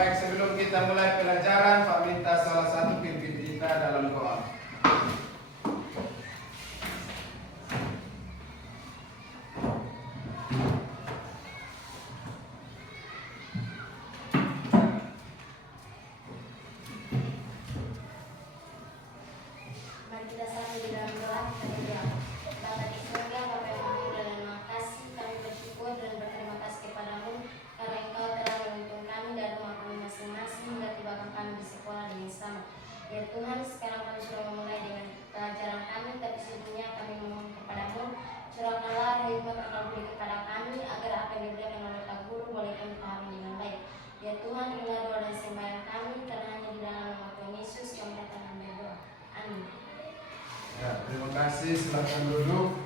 Baik, sebelum kita mulai pelajaran, Pak minta salah satu pimpin kita dalam doa. Mari kita sama di dalam doa. Kita berdoa. Bapa di surga, Bapa yang maha mulia dan maha kasih, kami bersyukur dan berterima kasih kepadamu karena Engkau telah menuntun kami dari rumah kami masing-masing hingga tibakan kami di sekolah dengan selamat. Ya Tuhan, sekarang kami sudah memulai dengan pelajaran kami, tapi sebelumnya kami memohon kepadamu, curahkanlah roh hikmat yang Kau beri kepada kami agar apa yang diberikan oleh Pak Guru boleh kami pahami dengan baik. Ya Tuhan, inilah doa dan sembahyang kami, karena hanya di dalam nama Tuhan Yesus kami datang dan berdoa. Amin. Ya, terima kasih. Silakan duduk.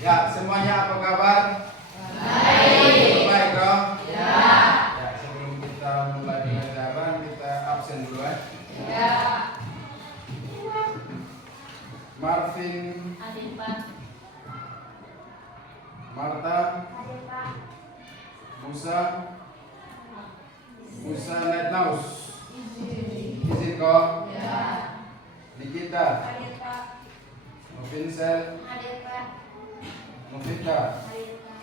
Ya, semuanya apa kabar? Baik. Baik dong? Ya. Ya, sebelum kita mulai pelajaran, kita absen dulu ya. Ya. Marvin, Hadir Pak. Marta, Hadir Pak. Musa Netnaus. Izin kok? Ya. Nikita, Hadir Pak. Novincel, Hadir Pak. Novita, Hadir Pak.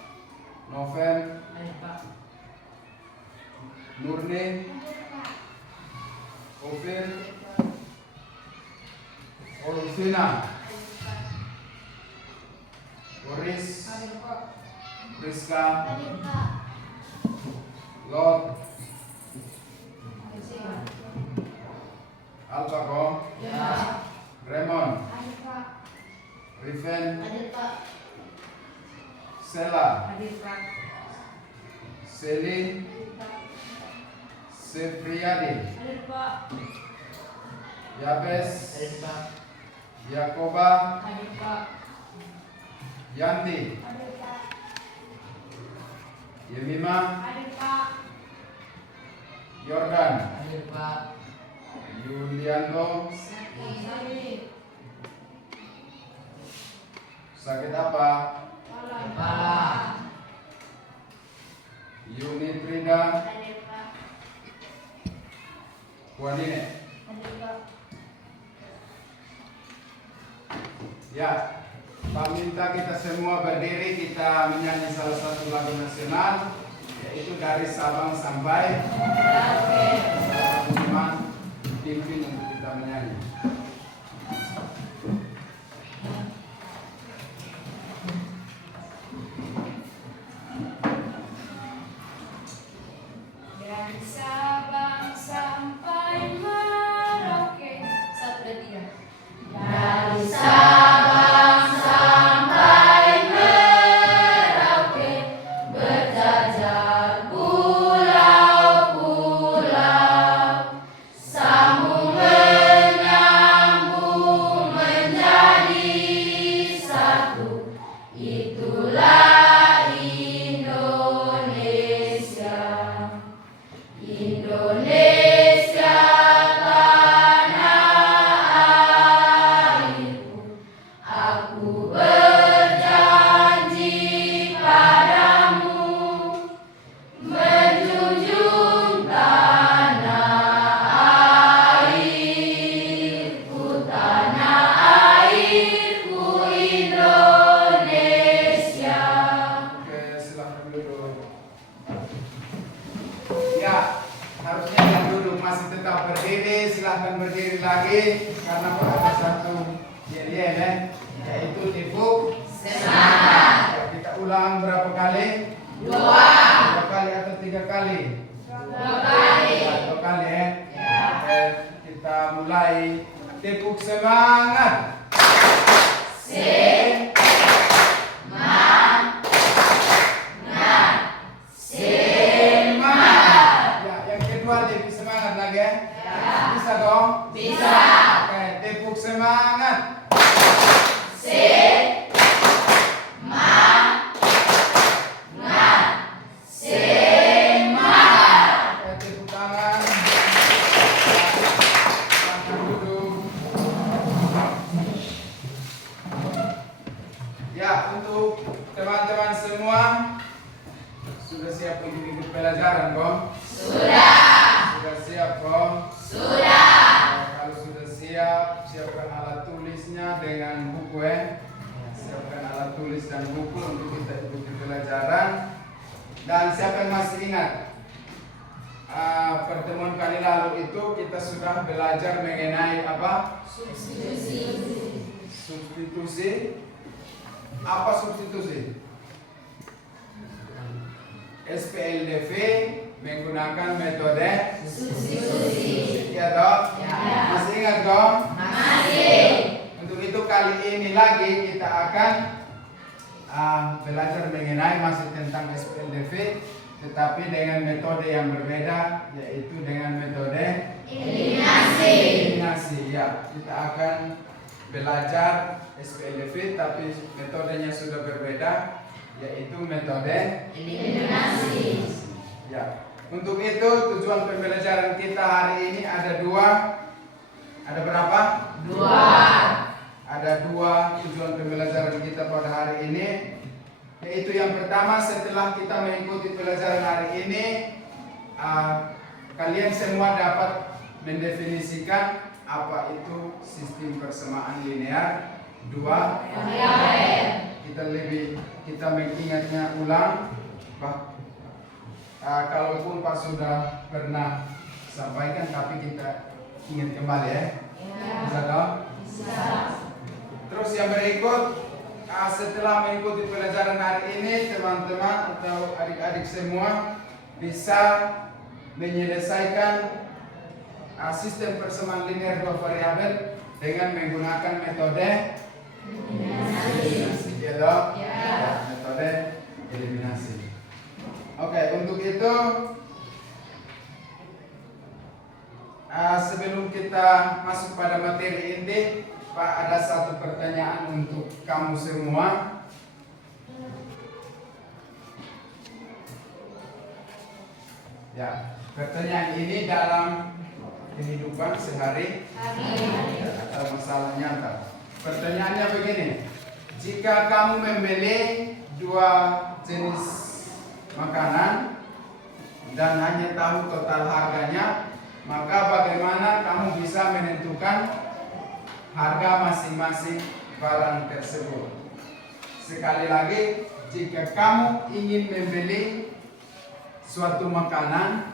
Noven, Hadir Pak. Nurni, Hadir Pak. Ofir, Olvina, Hadir Pak. Boris, Hadir Pak. Priska, Hadir Pak. Lot, Hadir Pak. Alpako, Ya. Raymond, Hadir Pak. Riven, Hadir Pak. Sela, Hadir Pak. Selin, Hadir Pak. Sepriadi, Hadir Pak. Yabes, Hadir Pak. Yakoba, Hadir Pak. Yanti, Hadir Pak. Yemima, Hadir Pak. Yordan, Hadir Pak. Yulianto, Hadir. sakit apa? Kepala. Yuni Frida, Hadir Pak. Wanine. Hadir Pak. Ya, Pak minta kita semua berdiri, kita menyanyi salah satu lagu nasional, yaitu dari Sabang sampai Merauke. Teman pimpin untuk kita menyanyi. Dari Sabang sampai Merauke. Satu dan tiga. Dari Sabang sampai Merauke, berjajar pulau-pulau, sambung menyambung menjadi satu. Itulah Indonesia. Indonesia tanah airku, aku berjanji padamu menjunjung tanah airku Indonesia. Oke, silahkan duduk. Ya, harusnya yang duduk masih tetap berdiri, silahkan berdiri lagi karena ada satu yel-yel yaitu tepuk Semangat. Ya, kita ulang berapa kali? Dua. 2 kali atau 3 kali? 2 kali. Ya, 2 kali ya. Oke, kita mulai. Tepuk semangat. Semangat. Ya, yang kedua lebih semangat lagi ya. Bisa dong? Bisa. Oke, tepuk semangat. Oke, tepuk tangan. Silahkan duduk. Sudah siap untuk ikut pelajaran, Bom? Sudah siap, Bom? Kalau sudah siap, siapkan alat tulisnya dengan buku ya. Siapkan alat tulis dan buku untuk kita ikuti pelajaran. Dan siapa yang masih ingat pertemuan kali lalu itu kita sudah belajar mengenai apa? Substitusi. Apa substitusi? SPLDV menggunakan metode substitusi. Ya dong? Masih ingat dong? Masih. Untuk itu kali ini lagi kita akan belajar mengenai masih tentang SPLDV, tetapi dengan metode yang berbeda, yaitu dengan metode eliminasi. Ya, kita akan belajar SPLDV, tapi metodenya sudah berbeda, yaitu metode eliminasi. Ya, untuk itu tujuan pembelajaran kita hari ini ada dua. Ada berapa? Ada dua tujuan pembelajaran kita pada hari ini, yaitu yang pertama, setelah kita mengikuti pelajaran hari ini, kalian semua dapat mendefinisikan apa itu sistem persamaan linear dua variabel. Kita mengingatnya ulang, kalaupun Pak sudah pernah sampaikan, tapi kita ingat kembali ya. Bisa dong? Bisa. Terus yang berikut, setelah mengikuti pelajaran hari ini, teman-teman atau adik-adik semua bisa menyelesaikan sistem persamaan linear dua variabel dengan menggunakan metode eliminasi. Ya dong? Ya. Metode eliminasi. Oke, untuk itu sebelum kita masuk pada materi inti, Pak, ada satu pertanyaan untuk kamu semua. Ya, pertanyaan ini dalam kehidupan sehari-hari atau masalah nyata. Pertanyaannya begini: jika kamu membeli dua jenis makanan dan hanya tahu total harganya, maka bagaimana kamu bisa menentukan harga masing-masing barang tersebut? Sekali lagi, jika kamu ingin membeli suatu makanan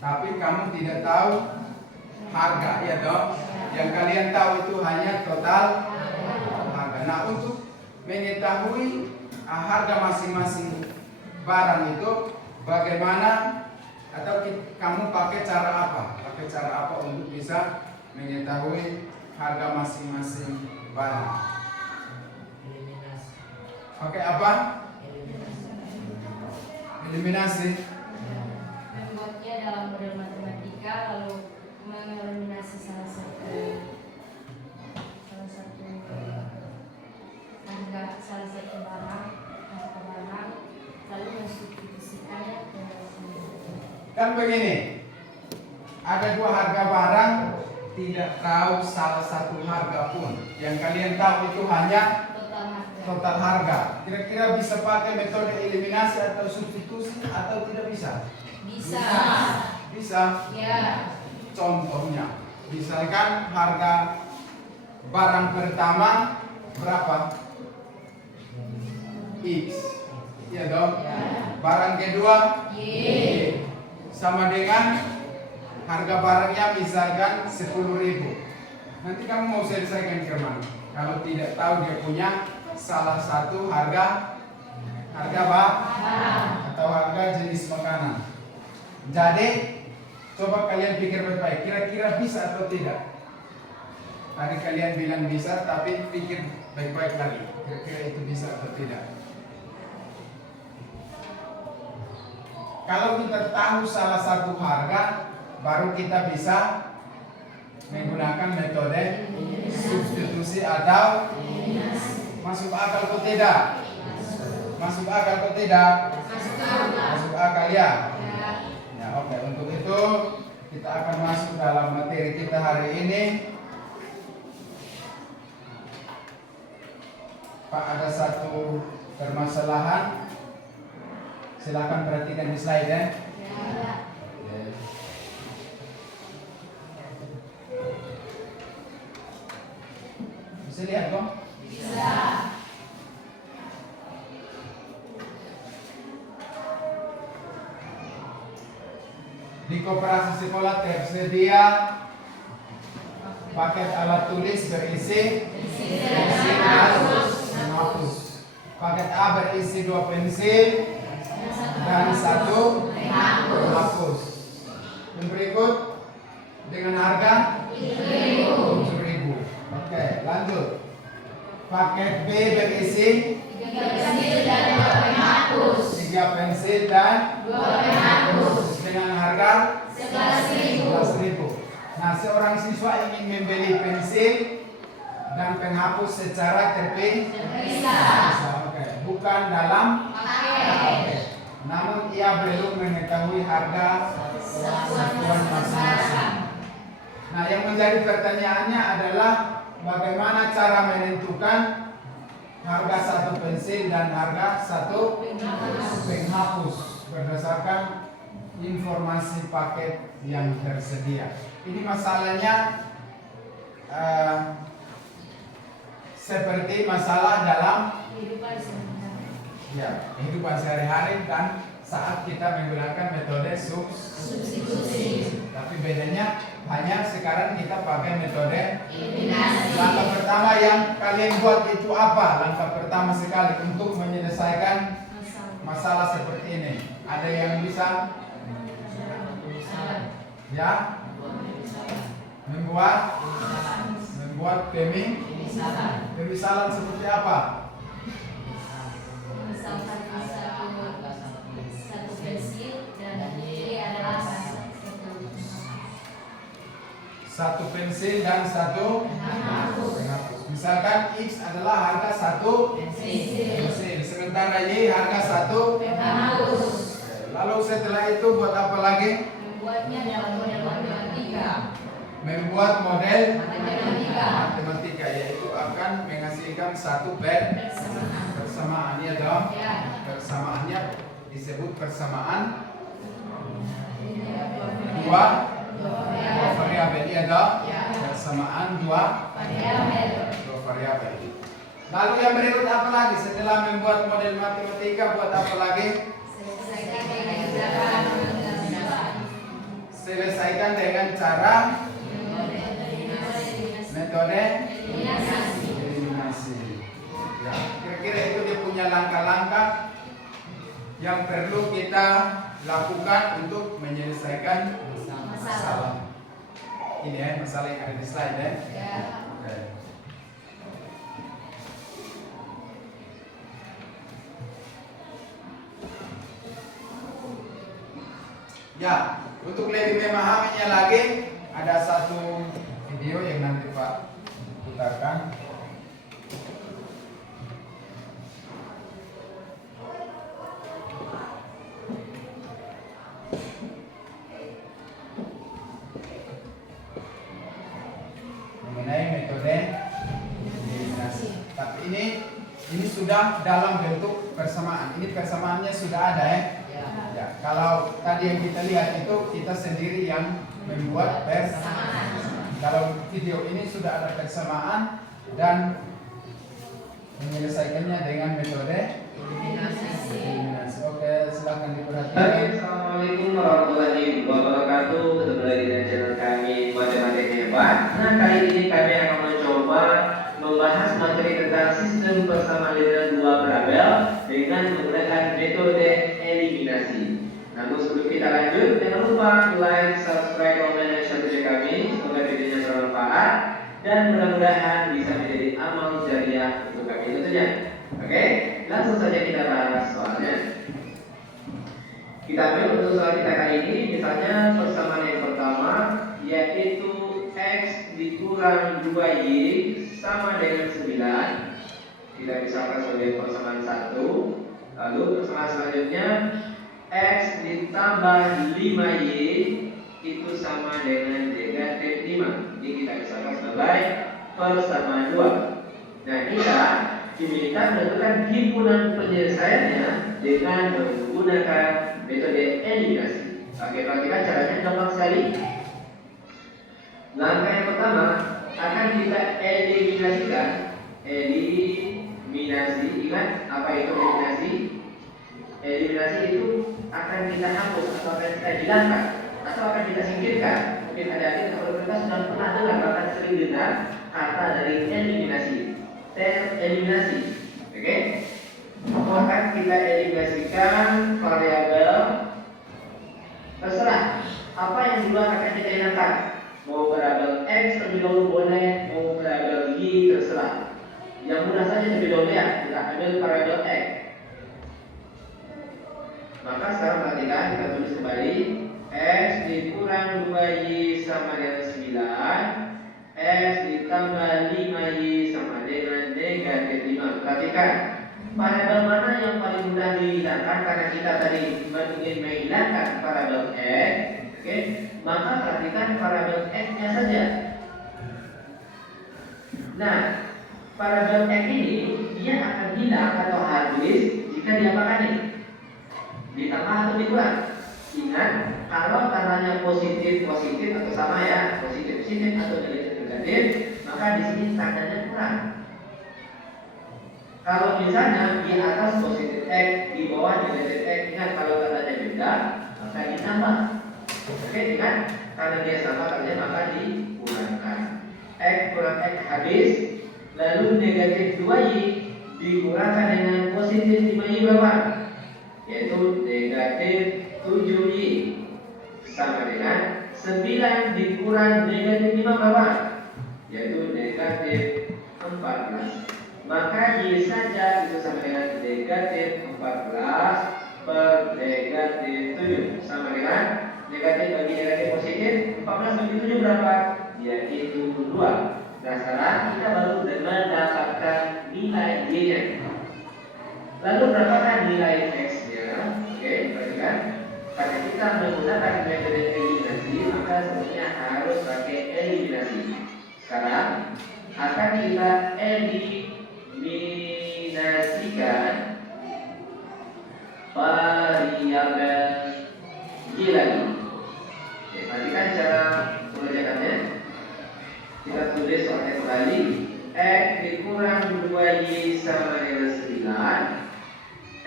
tapi kamu tidak tahu harga, ya dong? Yang kalian tahu itu hanya total harga. Nah, untuk mengetahui harga masing-masing barang itu bagaimana, atau kamu pakai cara apa? Pakai cara apa untuk bisa mengetahui harga masing-masing barang? Pakai apa? Eliminasi. Membuatnya dalam model matematika, lalu mengeliminasi salah satu harga, salah satu barang, lalu mensubstitusikannya ke Kan begini, ada dua harga barang, tidak tahu salah satu harga pun. Yang kalian tahu itu hanya total harga. Kira-kira bisa pakai metode eliminasi atau substitusi atau tidak bisa? Bisa. Ya. Contohnya, misalkan harga barang pertama berapa? X. Ya dong? Ya. Barang kedua Y. Sama dengan harga barangnya misalkan 10.000. Nanti kamu mau selesaikan ke mana? Kalau tidak tahu dia punya salah satu harga apa? Atau harga jenis makanan. Jadi coba kalian pikir baik-baik, kira-kira bisa atau tidak? Tadi kalian bilang bisa, tapi pikir baik-baik lagi, kira-kira itu bisa atau tidak? Kalau kita tahu salah satu harga, baru kita bisa menggunakan metode substitusi atau masuk akal atau tidak? Masuk akal atau tidak? Masuk akal ya? Ya, oke. Untuk itu kita akan masuk dalam materi kita hari ini. Pak, ada satu permasalahan Silakan perhatikan di slide ya. Bisa lihat kok? Bisa. Di koperasi sekolah tersedia paket alat tulis berisi pensil dan penghapus. Paket A berisi 2 pensil dan 1 penghapus. Yang berikut dengan harga 7.000. Oke, lanjut. Paket B berisi 3 pensil dan 2 penghapus. 3 pensil dan 2 penghapus. dengan harga 11.000. Nah, seorang siswa ingin membeli pensil dan penghapus secara terpisah. Oke, bukan dalam paket. Namun ia belum mengetahui harga satuan masing-masing. Nah, yang menjadi pertanyaannya adalah bagaimana cara menentukan harga 1 pensil dan harga 1 penghapus berdasarkan informasi paket yang tersedia. Ini masalahnya seperti masalah dalam kehidupan sehari-hari dan saat kita menggunakan metode substitusi. Tapi bedanya hanya sekarang kita pakai metode eliminasi. Langkah pertama yang kalian buat itu apa? Langkah pertama sekali untuk menyelesaikan masalah seperti ini. Ada yang bisa ya membuat pemisalan seperti apa? Misalkan satu pensil dan Y adalah 1 pensil dan 1 penghapus. Misalkan X adalah harga 1 pensil, sementara Y harga 1 penghapus. Lalu setelah itu buat apa lagi? Membuatnya dalam model matematika. Membuat model matematika, yaitu akan menghasilkan 1 persamaan ya dong. Persamaannya disebut persamaan 2 variabel ya dong. Persamaan 2 variabel. Lalu yang berikut apa lagi? Setelah membuat model matematika, buat apa lagi? Selesaikan dengan cara metode eliminasi. Ya, kira-kira itu dia punya langkah-langkah yang perlu kita lakukan untuk menyelesaikan masalah. Ini ya masalah yang ada di slide ya. Oke. Ya, untuk lebih memahaminya lagi, ada satu video yang nanti Pak putarkan. Mengenai metode eliminasi. Tapi ini sudah dalam bentuk persamaan. Ini persamaannya sudah ada ya. Ya, kalau tadi yang kita lihat itu kita sendiri yang membuat persamaan. Kalau video ini sudah ada persamaan dan menyelesaikannya dengan metode eliminasi. Oke, silakan diperhatikan. Assalamualaikum warahmatullahi wabarakatuh. Ketemu lagi dengan channel kami Matematika Hebat. Nah, kali ini kami akan mencoba membahas materi tentang sistem persamaan linear 2 variabel dengan menggunakan metode eliminasi. Namun sebelum kita lanjut, jangan lupa like, subscribe, komen, dan share video kami. Semoga videonya bermanfaat dan mudah-mudahan bisa menjadi amal jariah untuk kami tentunya. Oke, langsung saja kita bahas soalnya. Kita ambil untuk soal kita kali ini, misalnya persamaan yang pertama yaitu X dikurang 2Y sama dengan 9. Kita misalkan sebagai persamaan 1. Lalu persamaan selanjutnya X ditambah 5Y itu sama dengan negatif 5. Ini kita misalkan sebagai persamaan 2. Nah, kita kita menentukan himpunan penyelesaiannya dengan menggunakan metode eliminasi. Oke, perhatikan caranya gampang sekali. Langkah yang pertama akan kita eliminasikan. Eliminasi, ingat apa itu eliminasi? Eliminasi itu akan kita hapus atau akan kita hilangkan atau akan kita singkirkan. Mungkin ada kalau kita sudah pernah dengar bahkan sering dengar kata dari eliminasi, tereliminasi. Oke? Akan kita eliminasikan variabel terserah apa yang dulu akan kita hilangkan. Mau variabel x terlebih dahulu boleh, mau variabel y terserah. Yang mudah saja terlebih dahulu ya, kita ambil variabel x. Maka sekarang perhatikan, kita tulis kembali x dikurang 2y sama dengan 9, x ditambah 5y sama dengan negatif 5. Perhatikan, variabel mana yang paling mudah dihilangkan karena kita tadi ingin menghilangkan variabel x. Oke, maka perhatikan variabel x-nya saja. Nah, variabel x ini dia akan hilang atau habis jika diapakan nih? Ditambah atau dikurang. Ingat, kalau tandanya positif atau sama ya, positif atau negatif, maka di sini tandanya kurang. Kalau misalnya di atas positif x, di bawah negatif x, ingat kalau tandanya beda, maka ditambah. Oke, ingat, karena dia sama tandanya maka dikurangkan. X kurang x habis, lalu negatif 2y dikurangkan dengan positif 5y berapa? Yaitu negatif 7y sama dengan 9 dikurang negatif 5 berapa? Yaitu negatif 14. Maka y saja itu sama dengan negatif 14 per negatif 7 sama dengan negatif bagi negatif positif 14 bagi 7 berapa? Yaitu 2. Nah sekarang kita baru mendapatkan nilai y-nya. Lalu berapakah nilai x-nya? Oke, perhatikan. Karena kita menggunakan metode eliminasi, maka sebenarnya harus pakai eliminasi. Sekarang akan kita eliminasikan variabel y lagi. Oke, perhatikan cara pengerjaannya. Kita tulis soalnya kembali. X dikurang 2y sama dengan 9,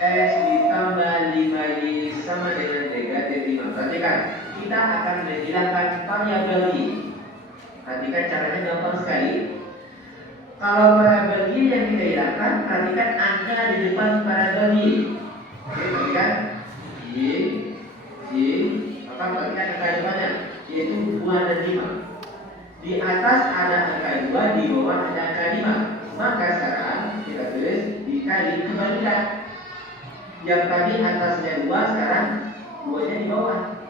x ditambah 5y sama dengan negatif 5. Perhatikan, kita akan menghilangkan variabel y. Perhatikan caranya gampang sekali. Kalau variabel y yang kita hilangkan, perhatikan angka di depan variabel y. Oke, perhatikan y, maka perhatikan angka depannya, yaitu 2 dan 5. Di atas ada angka 2, di bawah ada angka 5. Maka sekarang kita tulis dikali kebalikan. Yang tadi atasnya 2, sekarang 2 nya di bawah.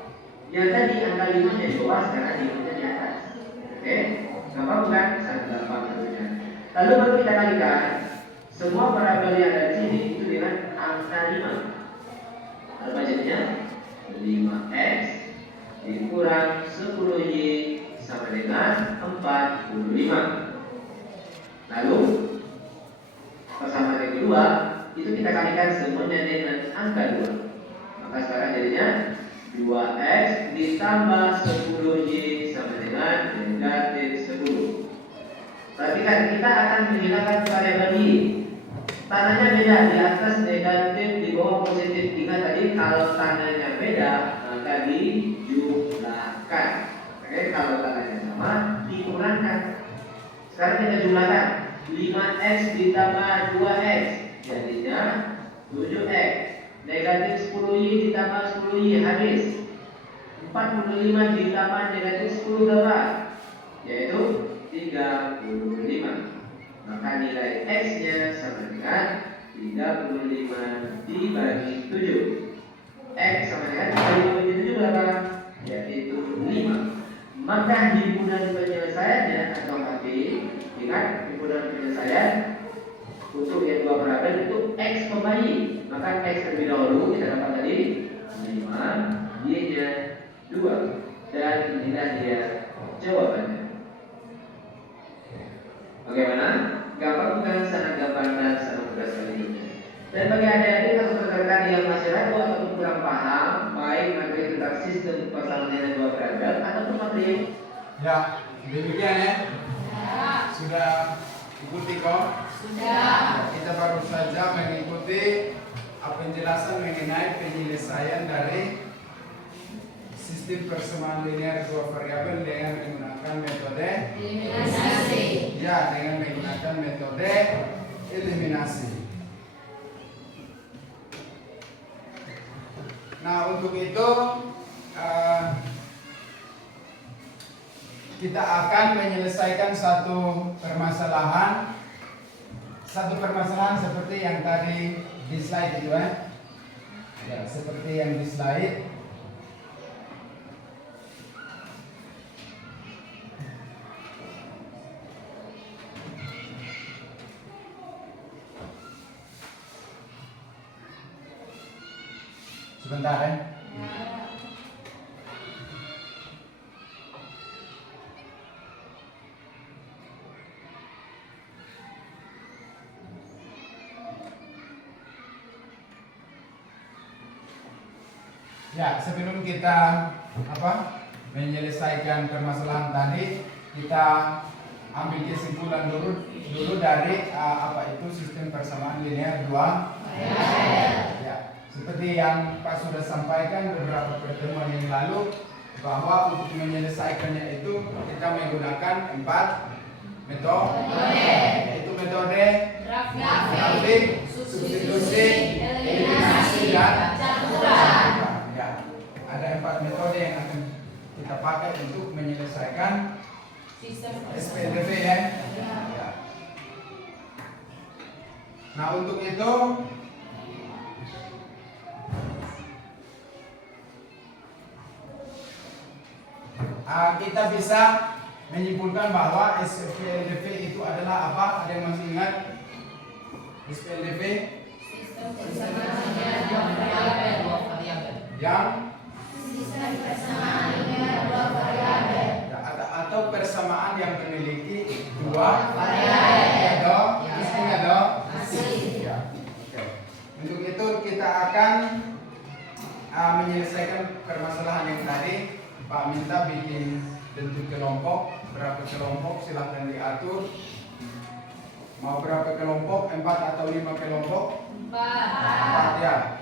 Yang tadi angka 5 nya di bawah, sekarang 5 nya di atas. Oke, gampang bukan? Sangat gampang tentunya. Lalu baru kita kalikan semua variabel yang ada di sini itu dengan angka 5. Apa jadinya? 5x dikurang 10y sama dengan 45. Lalu persamaan yang kedua itu kita kalikan semuanya dengan angka 2. Maka sekarang jadinya 2x ditambah 10y sama dengan negatif 10. Perhatikan, kita akan menghilangkan variabel y. Tandanya beda, di atas negatif, di bawah positif. Ingat tadi kalau tandanya beda maka dijumlahkan. Oke, kalau tandanya sama dikurangkan. Sekarang kita jumlahkan 5x ditambah 2x jadinya 7x. Negatif 10y ditambah 10y habis. 45 ditambah negatif 10 berapa? Yaitu 35. Maka nilai x-nya sama dengan 35 dibagi 7. X sama dengan 35 bagi 7 berapa? Yaitu 5. Maka himpunan penyelesaiannya atau HP, ingat himpunan penyelesaian untuk yang dua variabel itu x kembali. Maka x terlebih dahulu kita dapat tadi 5, y-nya 2, dan inilah dia jawabannya. Bagaimana? Gampang bukan? Sangat gampang dan sangat tugas selanjutnya. Dan bagi adik-adik atau rekan-rekan yang masih ragu ataupun kurang paham, baik materi tentang sistem persamaan nilai dua beradab ataupun materi Ya, demikian ya. Sudah ikuti kok? Sudah. Kita baru saja mengikuti penjelasan mengenai penyelesaian dari sistem persamaan linear dua variabel dengan menggunakan metode Eliminasi. Ya, dengan menggunakan metode eliminasi. Nah, untuk itu kita akan menyelesaikan satu permasalahan seperti yang tadi di slide itu ya. Ya, seperti yang di slide. Sebentar ya. Ya, sebelum kita menyelesaikan permasalahan tadi, kita ambil kesimpulan dulu dari itu sistem persamaan linear dua. Ya, seperti yang Pak sudah sampaikan beberapa pertemuan yang lalu, bahwa untuk menyelesaikannya itu kita menggunakan 4 metode, yaitu metode grafik, substitusi, eliminasi, dan campuran. Ya, ada 4 metode yang akan kita pakai untuk menyelesaikan SPLDV ya. Ya. Nah, untuk itu kita bisa menyimpulkan bahwa SPLDV itu adalah apa? Ada yang masih ingat? SPLDV yang Sistem persamaan linear dua variabel. atau persamaan yang memiliki dua variabel. Istinya dong. Ya. Oke. Untuk itu kita akan menyelesaikan permasalahan yang tadi. Pak minta bikin bentuk kelompok, berapa kelompok silahkan diatur. Mau berapa kelompok? 4 atau 5 kelompok? 4 ya.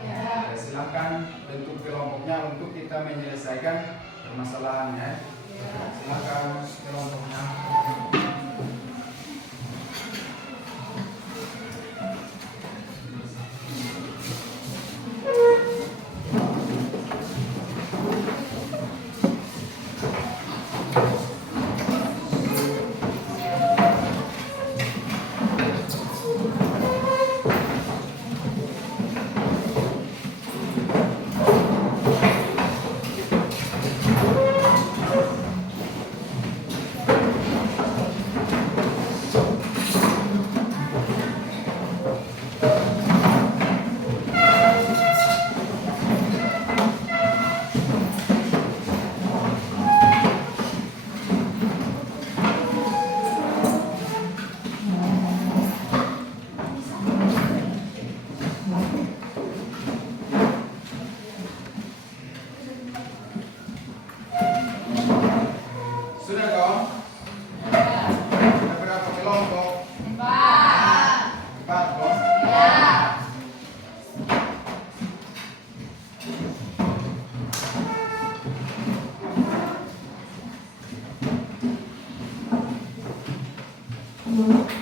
Silahkan bentuk kelompoknya untuk kita menyelesaikan permasalahannya. Silahkan kelompoknya. Sudah dong? Ada berapa kelompok? 4 dong?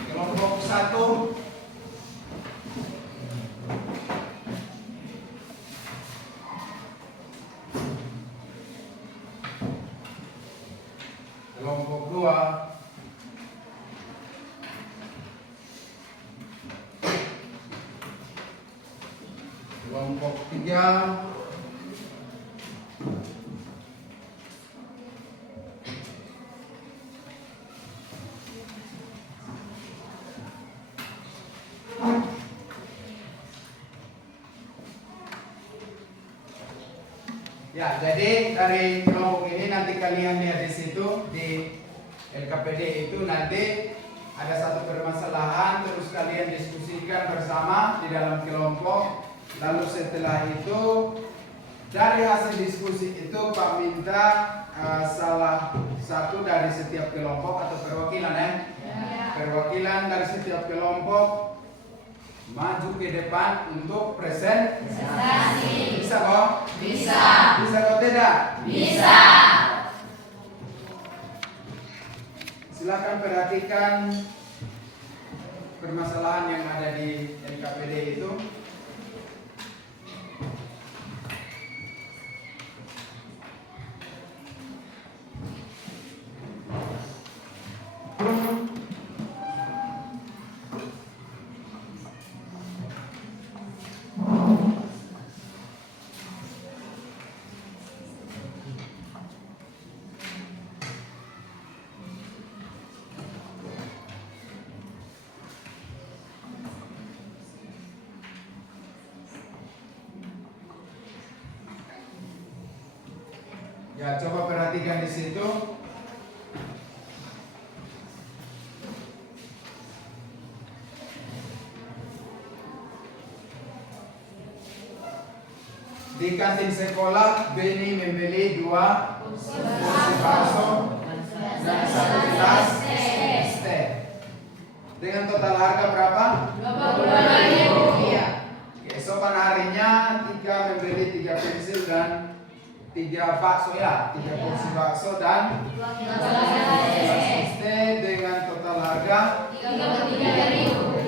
Kelompok 1. Kelompok 2. Kelompok 3. Ya, jadi dari kelompok ini nanti kalian lihat di situ di LKPD itu nanti ada satu permasalahan, terus kalian diskusikan bersama di dalam kelompok. Lalu setelah itu, dari hasil diskusi itu Pak minta salah satu dari setiap kelompok atau perwakilan ya. Perwakilan dari setiap kelompok maju ke depan untuk presentasi. Bisa kok? Bisa. Bisa kok tidak? Bisa. Silakan perhatikan permasalahan yang ada di NKPD itu. Ya, coba perhatikan di situ. Di kantin sekolah, Beni membeli 2 porsi bakso dan 1 gelas teh. Dengan total harga berapa? 22.000. Keesokan harinya, Tika membeli 3 pensil dan 3 bakso ya, 3 porsi bakso dan 2 gelas teh dengan total harga 33.000.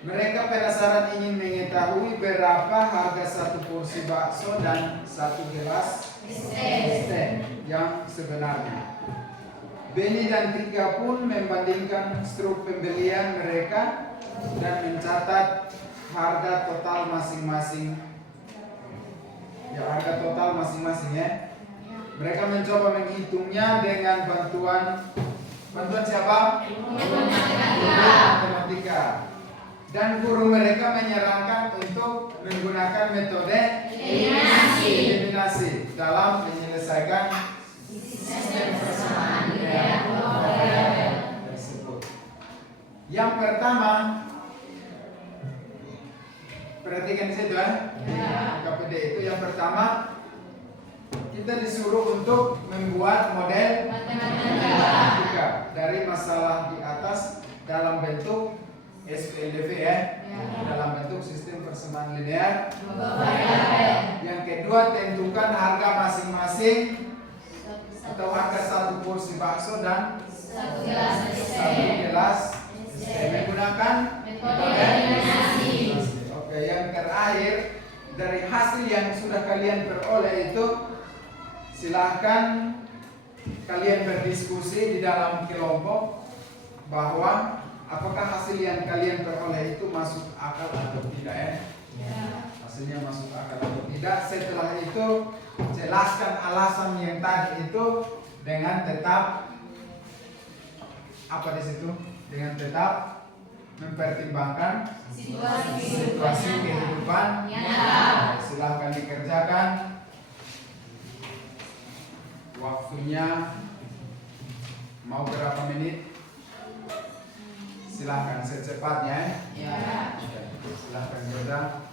Mereka penasaran ingin mengetahui berapa harga 1 porsi bakso dan 1 gelas teh yang sebenarnya. Beni dan Tika pun membandingkan struk pembelian mereka dan mencatat harga total masing-masing. Ya, harga total masing-masing ya. Mereka mencoba menghitungnya dengan bantuan siapa? Guru matematika. Dan guru mereka menyarankan untuk menggunakan metode eliminasi dalam menyelesaikan sistem persamaan linear tersebut. Yang pertama, perhatikan di situ ya. KPD itu yang pertama, kita disuruh untuk membuat model matematika dari masalah di atas dalam bentuk SPLDV ya, dalam bentuk sistem persamaan linear. Yang kedua, tentukan harga masing-masing atau harga 1 porsi bakso dan 1 gelas menggunakan metode eliminasi. Oke, yang terakhir, dari hasil yang sudah kalian peroleh itu, silahkan kalian berdiskusi di dalam kelompok bahwa apakah hasil yang kalian peroleh itu masuk akal atau tidak ya? Hasilnya masuk akal atau tidak. Setelah itu jelaskan alasan yang tadi itu dengan tetap apa di situ? Dengan tetap mempertimbangkan situasi kehidupan. Silahkan dikerjakan. Waktunya mau berapa menit? Silahkan secepatnya ya. Silahkan kerja.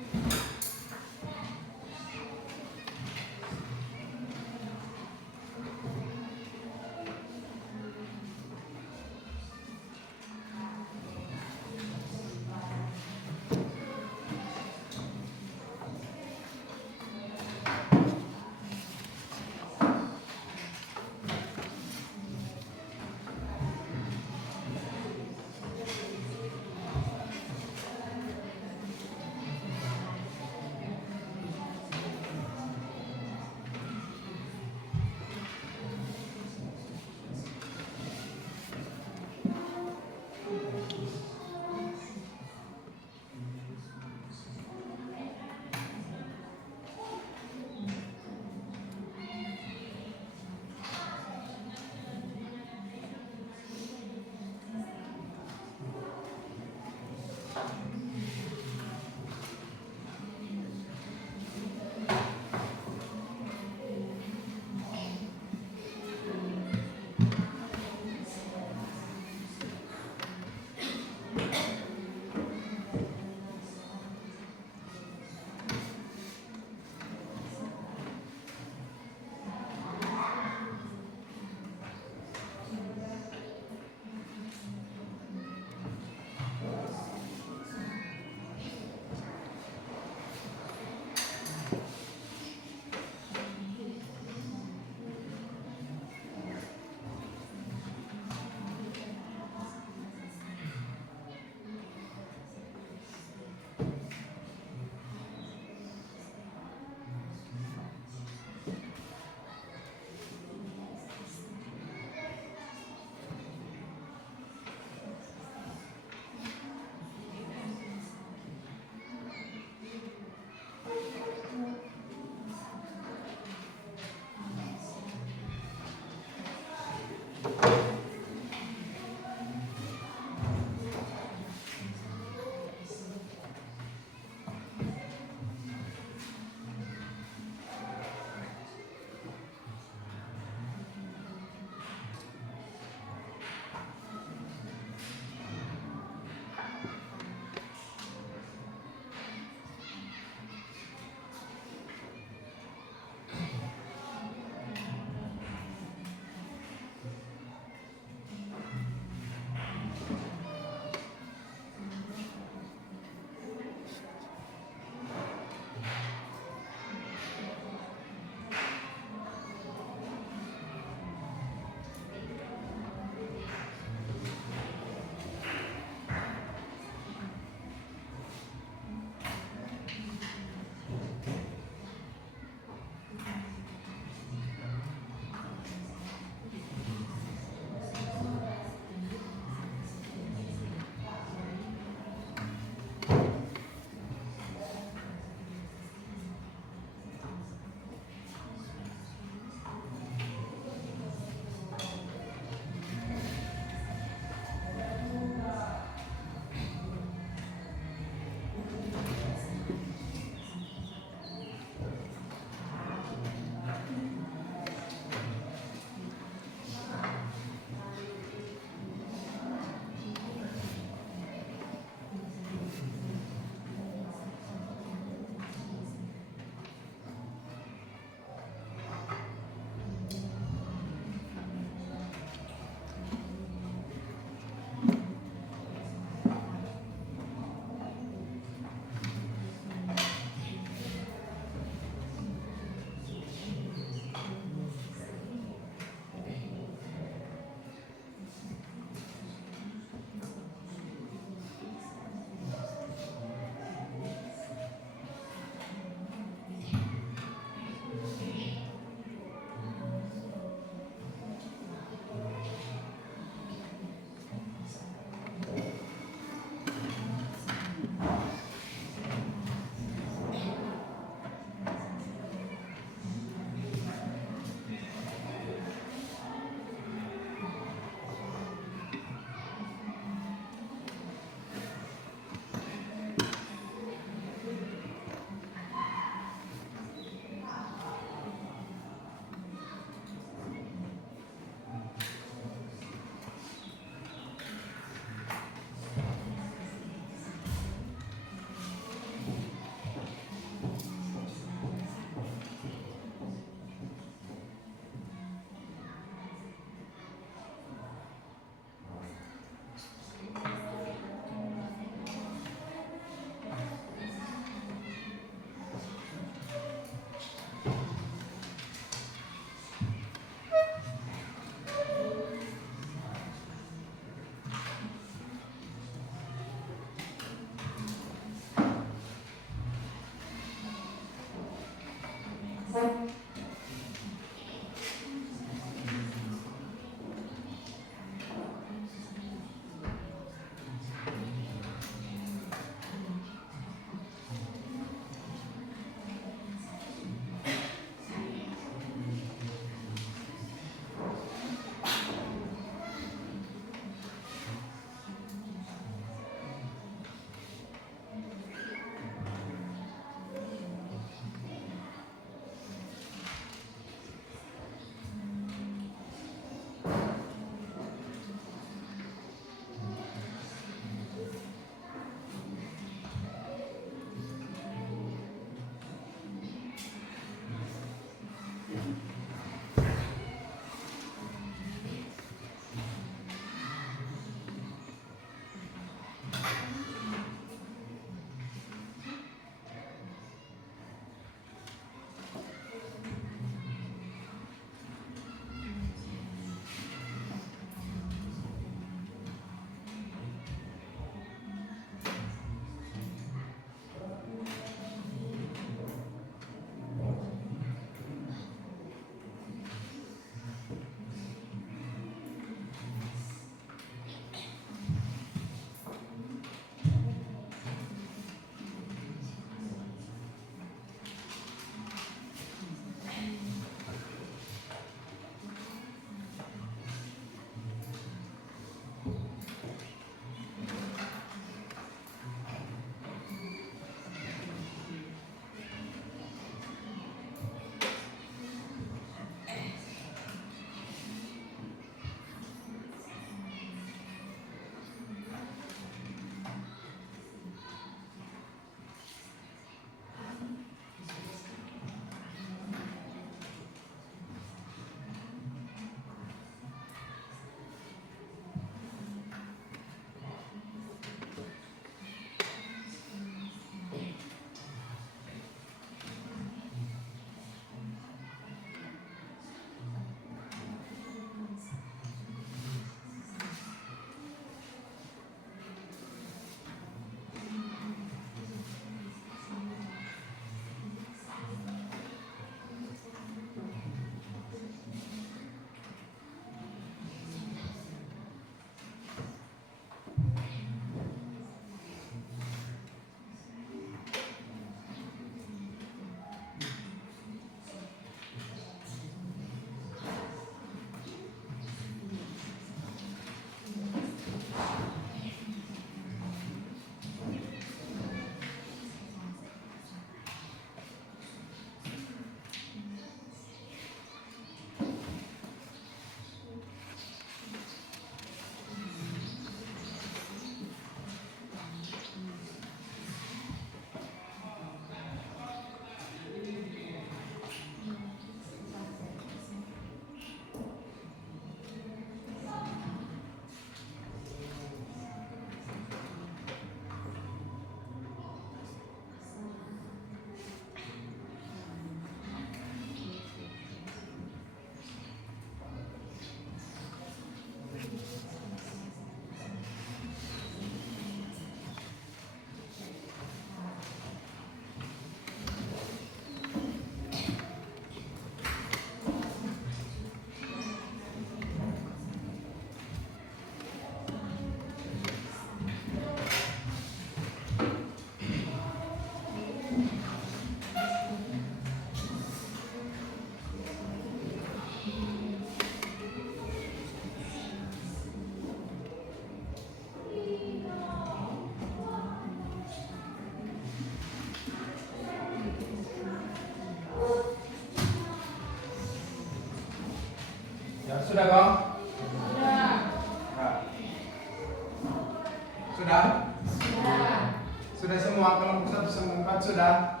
Sudah semua kelompok 1 sampai 4 sudah?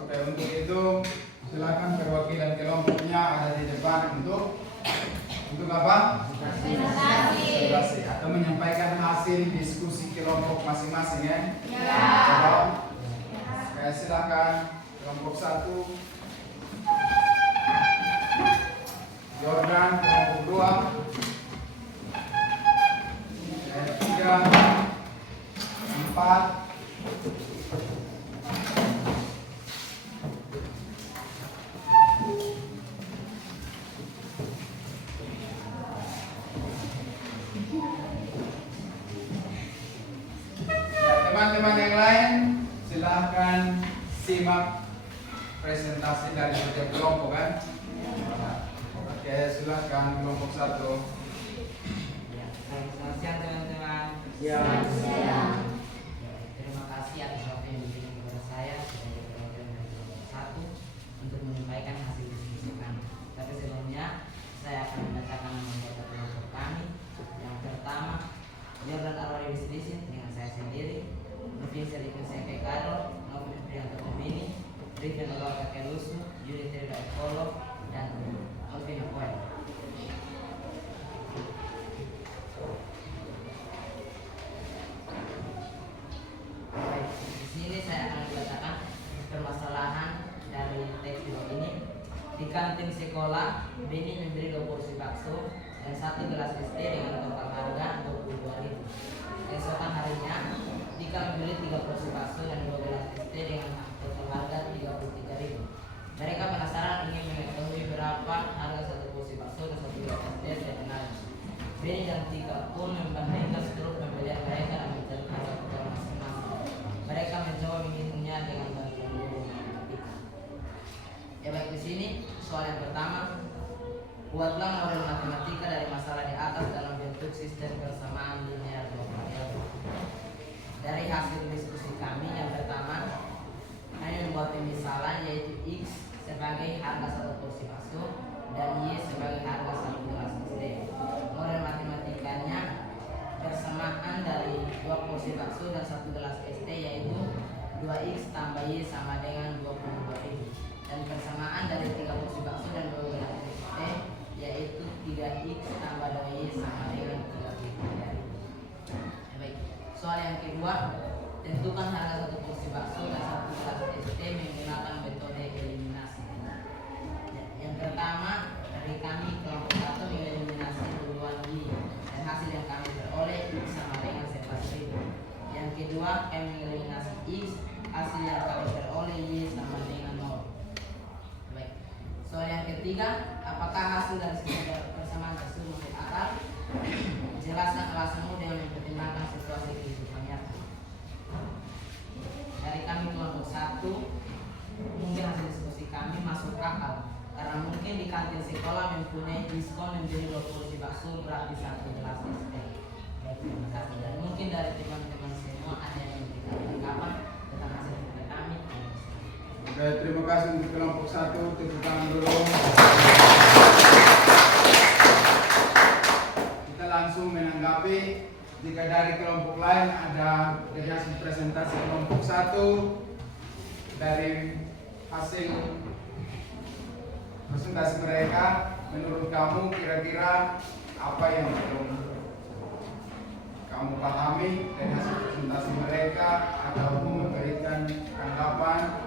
Oke, untuk itu silakan perwakilan kelompoknya ada di depan untuk apa? Presentasi atau menyampaikan hasil diskusi kelompok masing-masing ya? Oke, silakan kelompok 1. Jordan, kelompok 2. 3, 4. Teman-teman yang lain silahkan simak presentasi dari setiap kelompok kan. Oke, silahkan kelompok 1. Selamat siang teman-teman. Terima kasih atas waktu yang diberikan kepada saya sebagai perwakilan dari kelompok 1 untuk menyampaikan hasil diskusi kami. Tapi sebelumnya saya akan membacakan nama anggota kelompok kami. Yang pertama, Jordan Arwari Bislisin dengan saya sendiri, Nufin Selikin Sengke Kado, Nofri Prianto Tomini, Rifin Olor Kakelusu, Yudi Trida Ekolo, dan Alvin Apoel. Di sini saya akan membacakan permasalahan dari teks video ini. Di kantin sekolah, Beni memberi 2 porsi bakso dan 1 gelas es teh dengan total harga 22.000. Keesokan harinya, Dika membeli 3 porsi bakso dan 2 gelas es teh dengan total harga 33.000. Mereka penasaran ingin mengetahui berapa harga 1 porsi bakso dan 1 gelas es teh sebenarnya. Beni dan Tika pun membandingkan seluruh pembelian mereka dan mencari harga total masing-masing. Mereka mencoba menghitungnya dengan bantuan guru matematika. Ya baik, di sini soal yang pertama. Buatlah model matematika dari masalah di atas dalam bentuk sistem persamaan linear 2 variabel. Dari hasil diskusi kami yang pertama, kami membuat pemisalan yaitu X sebagai harga 1 porsi bakso dan Y sebagai harga 1 gelas es teh. Model matematikanya persamaan dari 2 porsi bakso dan 1 gelas es teh yaitu 2X tambah Y sama dengan 22.000. Dan persamaan dari 3 porsi bakso dan 2 gelas es teh yaitu 3X tambah 2Y sama dengan 33.000. Baik, soal yang kedua, tentukan harga 1 porsi bakso dan 1 gelas es teh menggunakan metode eliminasi. Yang pertama, dari kami kelompok 1 mengeliminasi duluan Y dan hasil yang kami peroleh X sama dengan 11.000. Yang kedua, kami mengeliminasi X, hasil yang kami peroleh Y sama dengan 0. Baik, soal yang ketiga, apakah hasil dari segala persamaan tersebut masuk akal? Jelaskan alasanmu dengan mempertimbangkan situasi kehidupan nyata. Dari kami kelompok 1, mungkin hasil diskusi kami masuk akal karena mungkin di kantin sekolah mempunyai diskon membeli 2 porsi bakso gratis 1 gelas es teh. Terima kasih. Dan mungkin dari teman-teman semua ada yang memberikan tanggapan tentang hasil diskusi kami. Oke, terima kasih untuk kelompok 1. Tepuk tangan dulu. Kita langsung menanggapi. Jika dari kelompok lain ada dari hasil presentasi kelompok 1, dari hasil presentasi mereka, menurut kamu kira-kira apa yang belum kamu pahami dari hasil presentasi mereka atau memberikan tanggapan?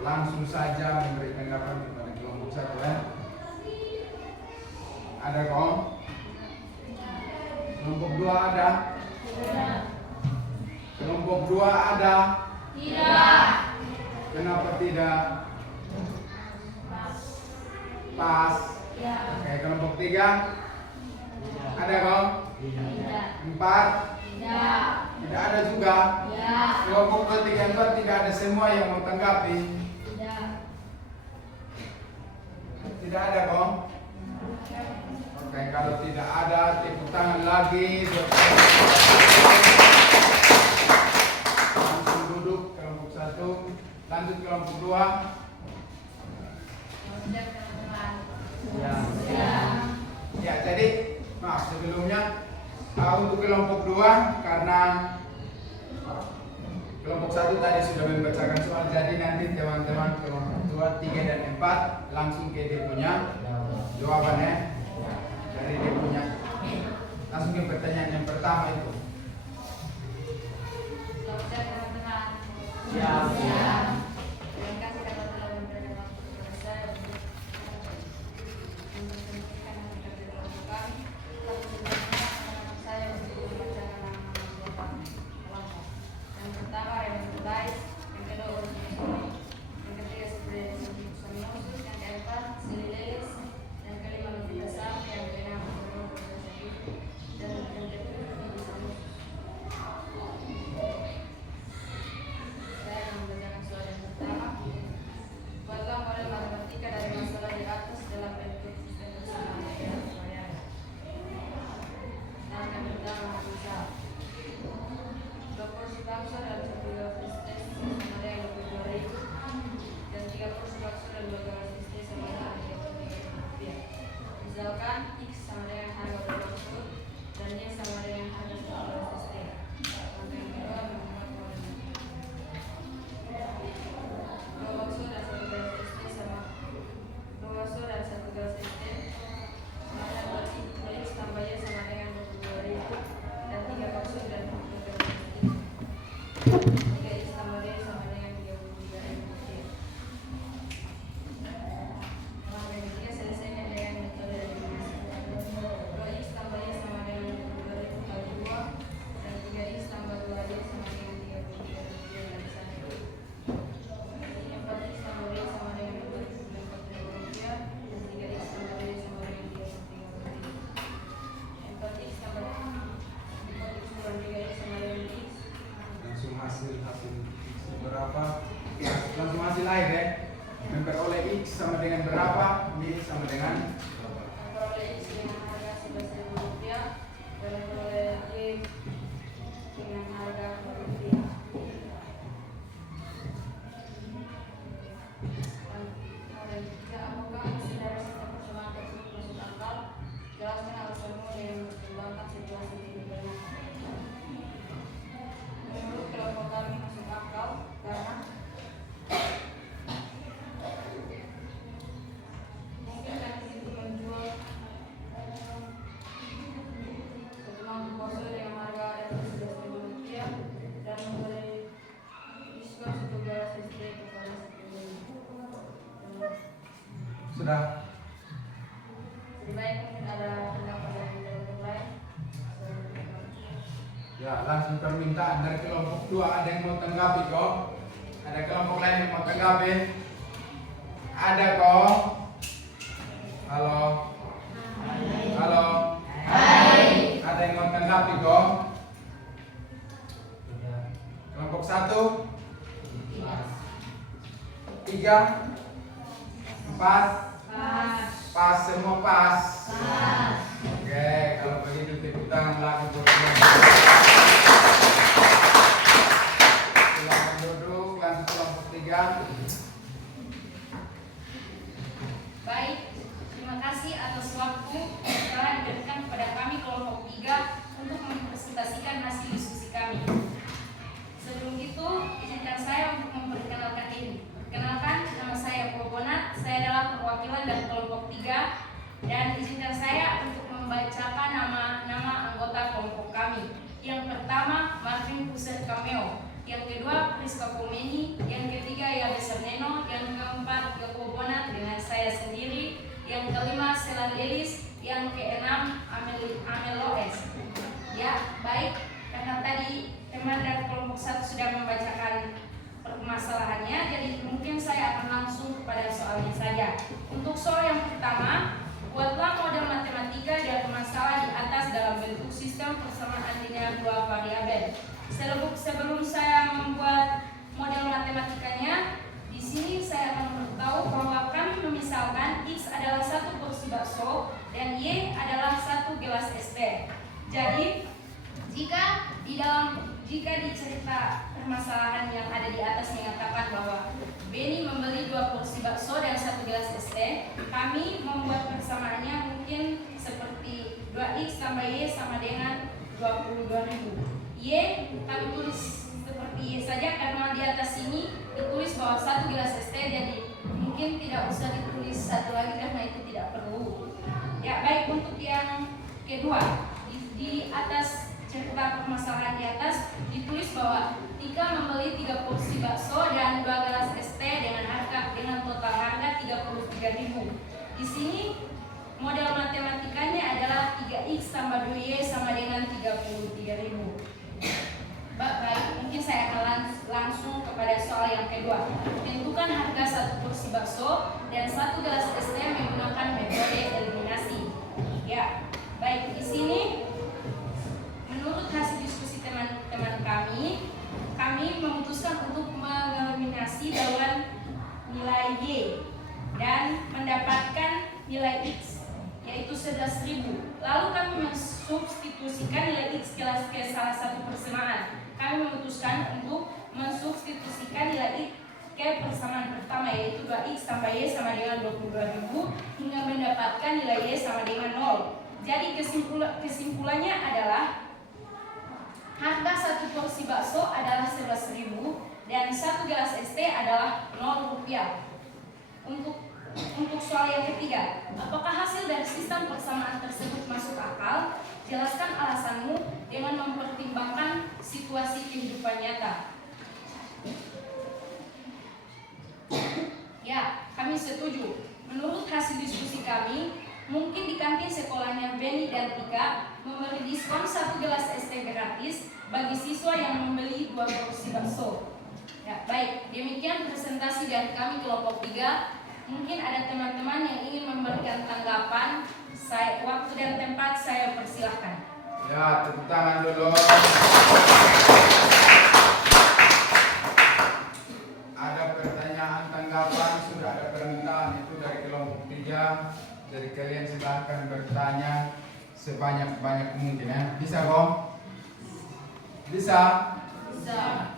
Langsung saja memberi tanggapan kepada kelompok 1 ya. Ada kok? Kelompok 2 ada? Tidak. Kelompok 2 ada? Tidak. Kenapa tidak? Pas. Ya. Oke, kelompok 3 ada kok? Tidak. 4 Tidak. tidak ada juga. Ya. Kelompok 2, 3, 4 tidak ada semua yang mau tanggapi. Tidak. Tidak ada kok? Oke, kalau tidak ada, tepuk tangan lagi. Langsung duduk kelompok 1. Lanjut kelompok 2. Ya, jadi maaf sebelumnya untuk kelompok 2 karena kelompok 1 tadi sudah membacakan soal, jadi nanti teman-teman kelompok 2, 3 dan 4 langsung ke dia punya jawabannya. Dari dia punya langsung ke pertanyaan yang pertama itu. Selamat siang teman-teman. Siap. Terima kasih karena telah memberikan waktu kepada saya untuk menyampaikan hasil dari kelompok kami. Lalu selanjutnya anak-anak saya untuk membacakan nama-nama kelompok. Yang pertama Raymond Tais, yang kedua Urus Musoni, yang ketiga Sebrede Samiosus, yang keempat Sili Lelis, yang kelima Lovita Sam, yang keenam Bruno Prosesidi, dan yang ketujuh Vivi Samus. Saya akan membacakan soal yang pertama. Buatlah model matematika dari masalah di atas dalam bentuk sistem persamaan variabel. Nah, yang pertama misal dua porsi bakso dalam satu gelas tes sama dengan 22.000 dan 3 porsi bakso dalam 2 gelas tes sama dengan 33.000 rupiah. Misalkan X sama dengan harga 2 bakso dan Y sama dengan harga 1 gelas tes. Maka yang kedua membuat model. 2 bakso dan 1 gelas tes sama 2 bakso dan 1 gelas tes sama dengan 2X tambah Y sama dengan 22.000 dan 3 bakso dan 2 gelas tes. 3X tambah Y sama dengan 33.000 rupiah. Maka yang ketiga selesaikan dengan metode eliminasi. 2X tambah Y sama dengan 22.000 kali 2 dan 3X tambah 2Y sama dengan 33.000 kali 1. 4X tambah Y sama dengan 240.000 rupiah dan 3X tambah Y sama dengan 33.000 rupiah. 4X tambah 4X kurang 3X sama dengan X. Langsung hasil berapa? Langsung hasil akhir ya. Memperoleh X sama dengan berapa? Y sama dengan Memperoleh X dengan harga 11.000 rupiah dan memperoleh Y dengan harga rupiah. Dan ketiga, apakah hasil dari sistem persamaan tersebut masuk akal? Jelaskan alasanmu dengan mempertimbangkan situasi di dunia. Menurut kelompok kami masuk akal karena mungkin kami itu menjual satu mangkuk bakso dengan harga atas 11.000 rupiah dan memberi diskon 1 gelas es teh kepada 10.000. sudah. Lebih baik mungkin ada pendapat dari kelompok lain. Ya, langsung permintaan dari kelompok 2 ada yang mau tanggapi kok? Ada kelompok lain yang mau tanggapi? Ada kok? Halo? Halo? Ada yang mau tanggapi kok? Kelompok 1? 3? 4? Pas, semua pas. Oke, kalau begitu tepuk tangan lagi untuk silakan duduk, lanjut kelompok 3. Baik, terima kasih atas waktu yang telah diberikan kepada kami kelompok 3 untuk mempresentasikan hasil diskusi kami. Sebelum itu, izinkan saya untuk memperkenalkan diri. Perkenalkan, nama saya Bobonat, saya adalah perwakilan dari kelompok 3 dan izinkan saya untuk membacakan nama-nama anggota kelompok kami. Yang pertama, Marvin Pusat Cameo. Yang kedua, Priska Komeni. Yang ketiga, Yabes Neno. Yang keempat, Yoko Bonat dengan saya sendiri. Yang kelima, Selan Lelis. Yang keenam, Amel Loes. Ya, baik. Karena tadi teman dari kelompok 1 sudah membacakan permasalahannya, jadi mungkin saya akan langsung kepada soalnya saja. Untuk soal yang pertama, buatlah model matematika dari masalah di atas dalam bentuk sistem persamaan linear 2 variabel. Sebelum saya membuat model matematikanya, di sini saya akan memberitahu bahwa kami memisalkan X adalah 1 porsi bakso dan Y adalah 1 gelas es teh. Jadi, jika di cerita permasalahan yang ada di atas mengatakan bahwa Benny membeli 2 porsi bakso dan 1 gelas es teh, kami membuat persamaannya mungkin seperti 2X tambah Y sama dengan 22.000. Y kami tulis seperti Y saja karena di atas sini ditulis bahwa 1 gelas es teh, jadi mungkin tidak usah ditulis satu lagi karena itu tidak perlu. Ya, baik, untuk yang kedua di atas cerita permasalahan di atas ditulis bahwa Tika membeli 3 porsi bakso dan 2 gelas es teh dengan total harga 33.000. Di sini model matematikanya adalah 3x tambah 2y sama dengan 33.000. Baik, mungkin saya akan langsung kepada soal yang kedua. Tentukan harga 1 porsi bakso dan 1 gelas es teh menggunakan metode eliminasi. Ya, baik, di sini menurut hasil diskusi teman-teman kami memutuskan untuk mengeliminasi lawan nilai Y dan mendapatkan nilai X, yaitu 11.000. Lalu kami mensubstitusikan nilai X ke salah satu persamaan. Kami memutuskan untuk mensubstitusikan nilai X ke persamaan pertama, yaitu 2x tambah Y sama dengan 22.000 hingga mendapatkan nilai Y sama dengan 0. Jadi kesimpulannya adalah harga 1 porsi bakso adalah 11.000 dan 1 gelas es teh adalah 0 rupiah. Untuk soal yang ketiga, apakah hasil dari sistem persamaan tersebut masuk akal? Jelaskan alasanmu dengan mempertimbangkan situasi kehidupan nyata. Ya, kami setuju. Menurut hasil diskusi kami, mungkin di kantin sekolahnya Benny dan Tika memberi diskon 1 gelas es teh gratis bagi siswa yang membeli 2 porsi bakso. Ya, baik, demikian presentasi dari kami kelompok 3. Mungkin ada teman-teman yang ingin memberikan tanggapan. Waktu dan tempat saya persilahkan. Ya, tepuk tangan dulu. Ada pertanyaan, tanggapan, sudah ada permintaan itu dari kelompok 3. Dari kalian silahkan bertanya sebanyak-banyak mungkin ya. Bisa kok? Bisa? Bisa.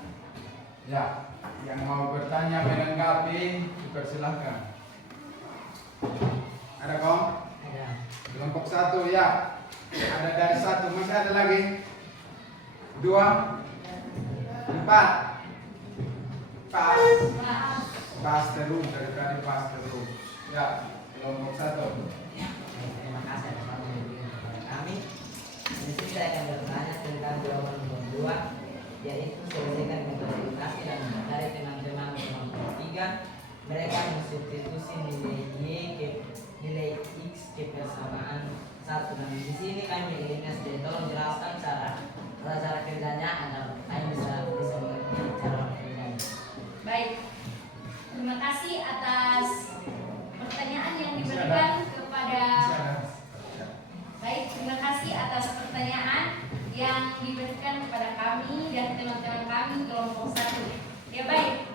Ya, yang mau bertanya menanggapi dipersilahkan. Ada kok? Ada. Kelompok 1 ya. Ada dari 1, masih ada lagi? 2, 4. Pas terus, dari tadi pas terus. Ya, kelompok 1. Terima kasih atas waktu yang diberikan kepada kami. Di sini saya akan bertanya tentang jawaban nomor 2, yaitu selesaikan metode edukasi dan dari teman-teman kelompok 3. Mereka mensubstitusi nilai Y ke nilai X ke persamaan 1. Dan di sini kami eliminasi. Tolong jelaskan cara kerjanya agar kami bisa mengerti cara kerjanya. Baik, terima kasih atas pertanyaan yang diberikan kepada. Baik, terima kasih atas pertanyaan yang diberikan kepada kami dan teman-teman kami kelompok 1. Ya, baik.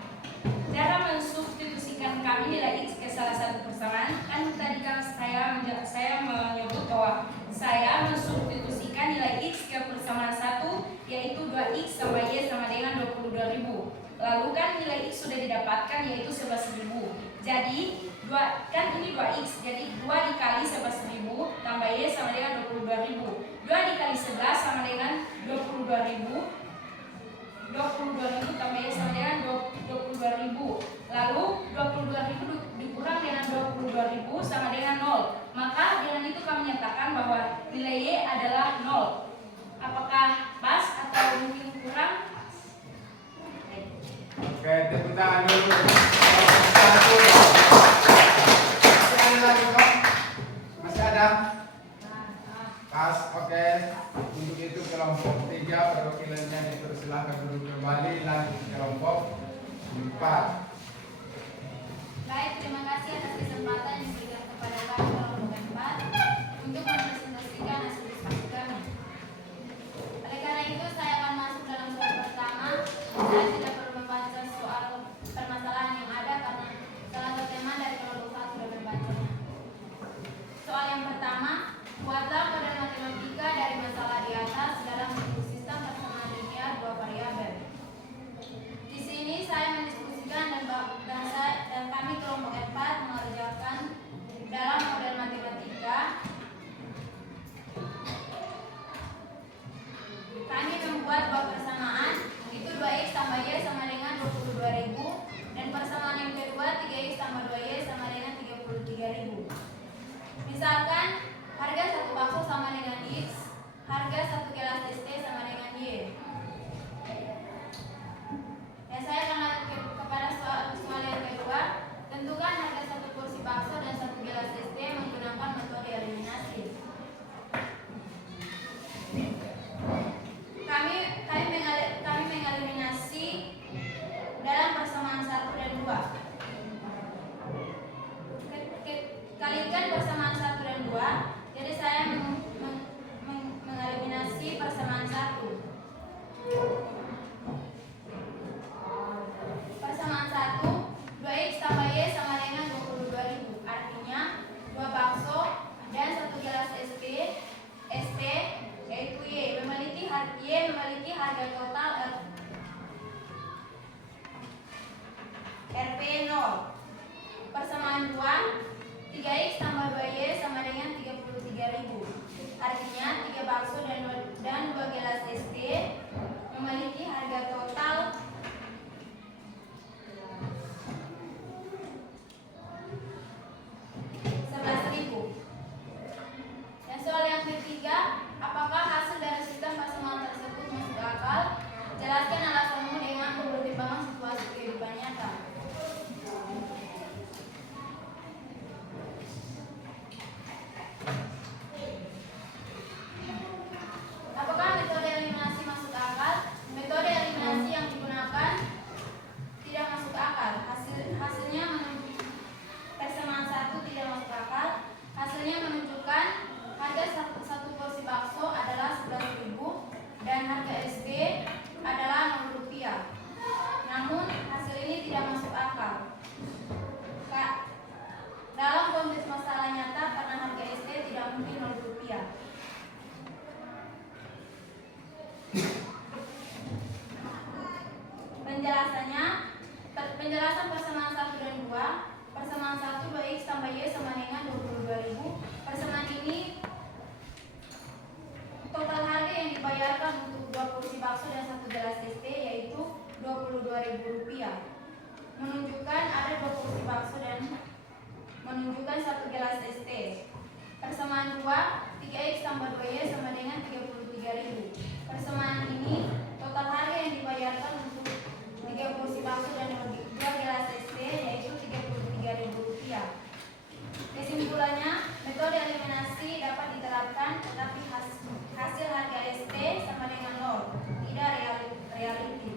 Cara mensubstitusikan kami nilai X ke salah satu persamaan, kan tadi kan saya menyebut bahwa saya mensubstitusikan nilai X ke persamaan 1, yaitu 2x tambah Y sama dengan 22.000. Lalu kan nilai X sudah didapatkan, yaitu 11.000. Jadi kan ini 2x, jadi 2 dikali 11.000 tambah Y sama dengan 22.000. 2 dikali 11 sama dengan 22.000. 22.000 tambah Y sama dengan 22.000. Lalu 22.000 dikurang dengan 22.000 sama dengan 0. Maka dengan itu kami nyatakan bahwa nilai Y adalah 0. Apakah pas atau mungkin kurang? Oke, tepuk tangan dulu. Masih ada lagi kok? Masih ada? Pas, oke. Untuk itu kelompok 3 perwakilannya dipersilahkan duduk kembali. Lanjut kelompok 4. Baik, terima kasih atas kesempatan yang diberikan kepada kami kelompok 4 untuk mempresentasikan hasil diskusi kami. Oleh karena itu, saya akan masuk dalam soal pertama. Saya tidak perlu membaca soal permasalahan yang ada karena salah satu teman dari kelompok 1 sudah membacanya. Soal yang pertama, buatlah model matematika dari masalah di atas dalam bentuk sistem persamaan linear 2 variabel. Di sini saya mendiskusikan dan kami kelompok 4 mengerjakan dalam model matematika Penjelasan persamaan 1 dan 2. Persamaan 1 2x tambah y sama dengan 22.000. Persamaan ini total harga yang dibayarkan untuk 2 porsi bakso dan 1 gelas es teh yaitu Rp22.000. Menunjukkan ada 2 porsi bakso dan menunjukkan 1 gelas es teh. Persamaan 2 3x tambah 2y sama dengan 33.000. Persamaan ini total harga yang dibayarkan untuk 3 porsi bakso dan 2 gelas es teh yaitu Rp33.000. Kesimpulannya, metode eliminasi dapat diterapkan tetapi hasil harga es teh sama dengan 0, tidak reality.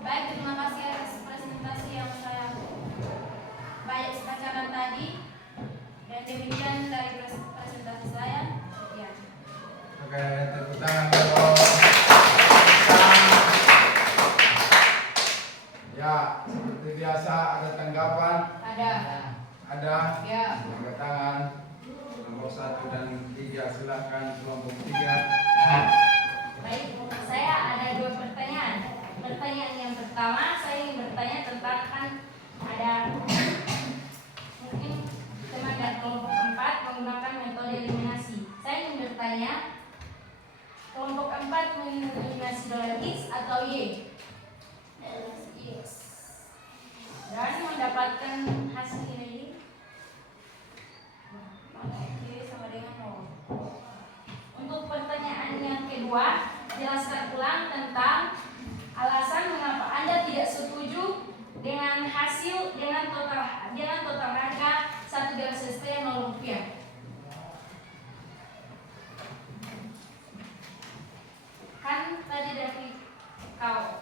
Baik, terima kasih atas presentasi yang saya bacakan tadi. Dan demikian dari presentasi saya. Ya. Oke, tepuk tangan dulu. Ya, seperti biasa ada tanggapan? Ada. Ada? Ya. Angkat tangan. Kelompok 1 dan 3 silakan kelompok 3. Baik, saya ada 2 pertanyaan. Pertanyaan yang pertama, saya ingin bertanya tentang kan ada mungkin teman dari kelompok 4 menggunakan metode eliminasi. Saya ingin bertanya, kelompok 4 mengeliminasi dollar X atau Y? X. Dan mendapatkan hasil ini Y sama dengan 0. Untuk pertanyaan yang kedua, jelaskan ulang tentang alasan mengapa Anda tidak setuju dengan hasil dengan total harga 1 gelas es teh Rp0. Kan tadi dari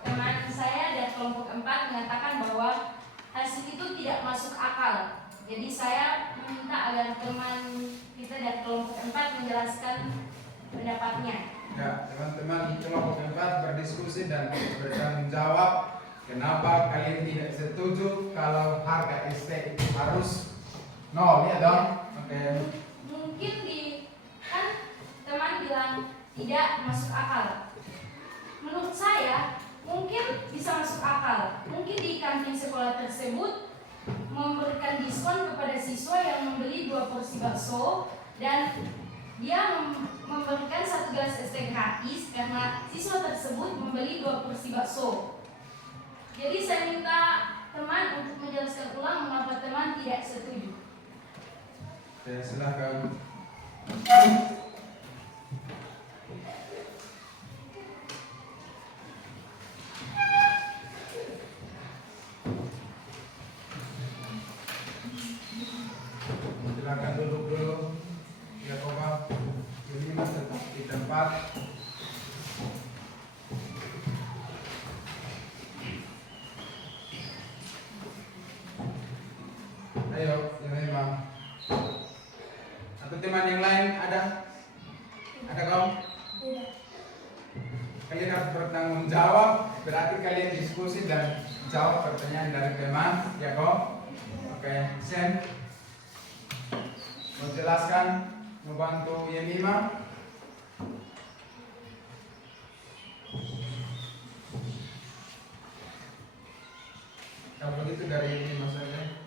teman saya dari kelompok 4 mengatakan bahwa hasil itu tidak masuk akal. Jadi saya meminta agar teman kita dari kelompok 4 menjelaskan pendapatnya. Ya, teman-teman kelompok 4 berdiskusi dan bertanggung jawab kenapa kalian tidak setuju kalau harga es teh itu harus 0, ya dong? Oke. Mungkin kan teman bilang tidak masuk akal. Menurut saya mungkin bisa masuk akal. Mungkin di kantin sekolah tersebut memberikan diskon kepada siswa yang membeli 2 porsi bakso dan dia memberikan 1 gelas es teh gratis karena siswa tersebut membeli 2 porsi bakso. Jadi saya minta teman untuk menjelaskan ulang mengapa teman tidak setuju. Oke, silakan. Silakan duduk dulu. Ya, Bapak. Ini Mas tetap di tempat. Ayo, yang memang. Atau teman yang lain ada? Ada kau? Tidak. Kalian harus bertanggung jawab. Berarti kalian diskusi dan jawab pertanyaan dari teman. Ya kok? Oke, Sen. Mau jelaskan? Mau bantu Yemima? Kalau begitu dari Yemima saja.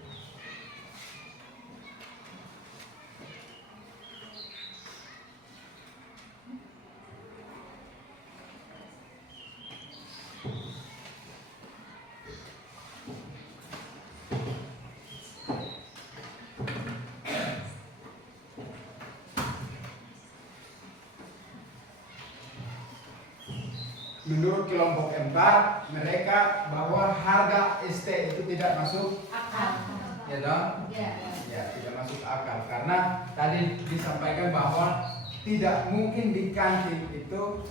Menurut kelompok 4, mereka bahwa harga ST itu tidak masuk Akal. ya dong? Ya. Ya, tidak masuk akal karena tadi disampaikan bahwa tidak mungkin di kantin itu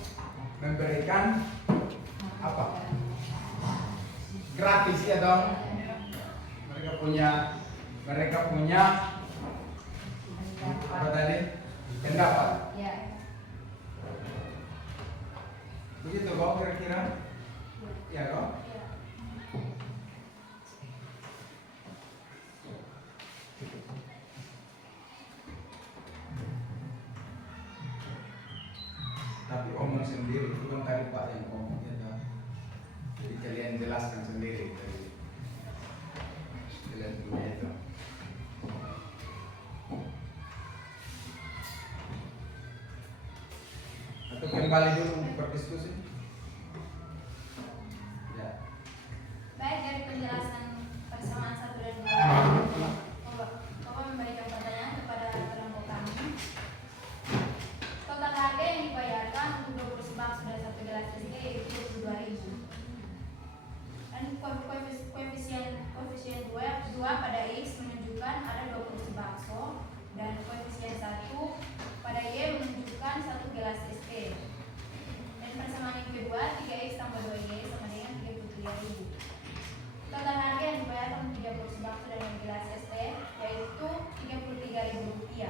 memberikan apa? Gratis ya dong? Mereka punya apa tadi? Pendapat. Ya. Begitu kok kira-kira? Ya kok? Tapi omong sendiri itu kan tadi Pak yang ngomong ya kan? Jadi kalian jelaskan sendiri tadi. Itu. Atau kembali dulu berdiskusi. Ya. Baik, dari penjelasan persamaan 1 dan 2, Bapak memberikan pertanyaan kepada kelompok kami. Total harga yang dibayarkan untuk 20 sebak sudah 1 gelas SD yaitu 22.000. Dan koefisien 2 pada X menunjukkan ada 20 sebakso dan koefisien 1 pada Y menunjukkan 1 gelas SD. Dan persamaan yang kedua 3X tambah 2Y sama dengan 33.000. Total harga yang dibayar untuk 30 sebakso dan 1 gelas SD yaitu Rp33.000.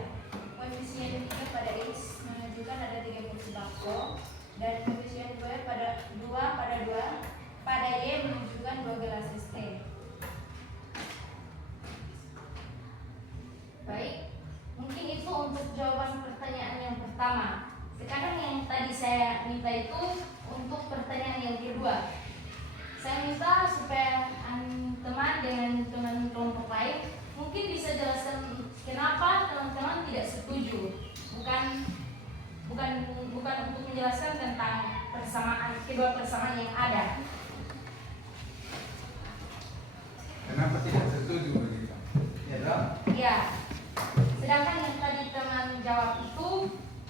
Koefisien 3 pada X menunjukkan ada 30 sebakso dan koefisien 2 pada Y menunjukkan 2 gelas SD. Baik, mungkin itu untuk jawaban pertanyaan yang pertama. Sekarang yang tadi saya minta itu untuk pertanyaan yang kedua. Saya minta supaya teman dengan teman kelompok lain mungkin bisa jelaskan kenapa teman-teman tidak setuju. Bukan untuk menjelaskan tentang kedua persamaan yang ada. Kenapa tidak setuju begitu? Ya dong? Ya. Sedangkan yang tadi teman jawab itu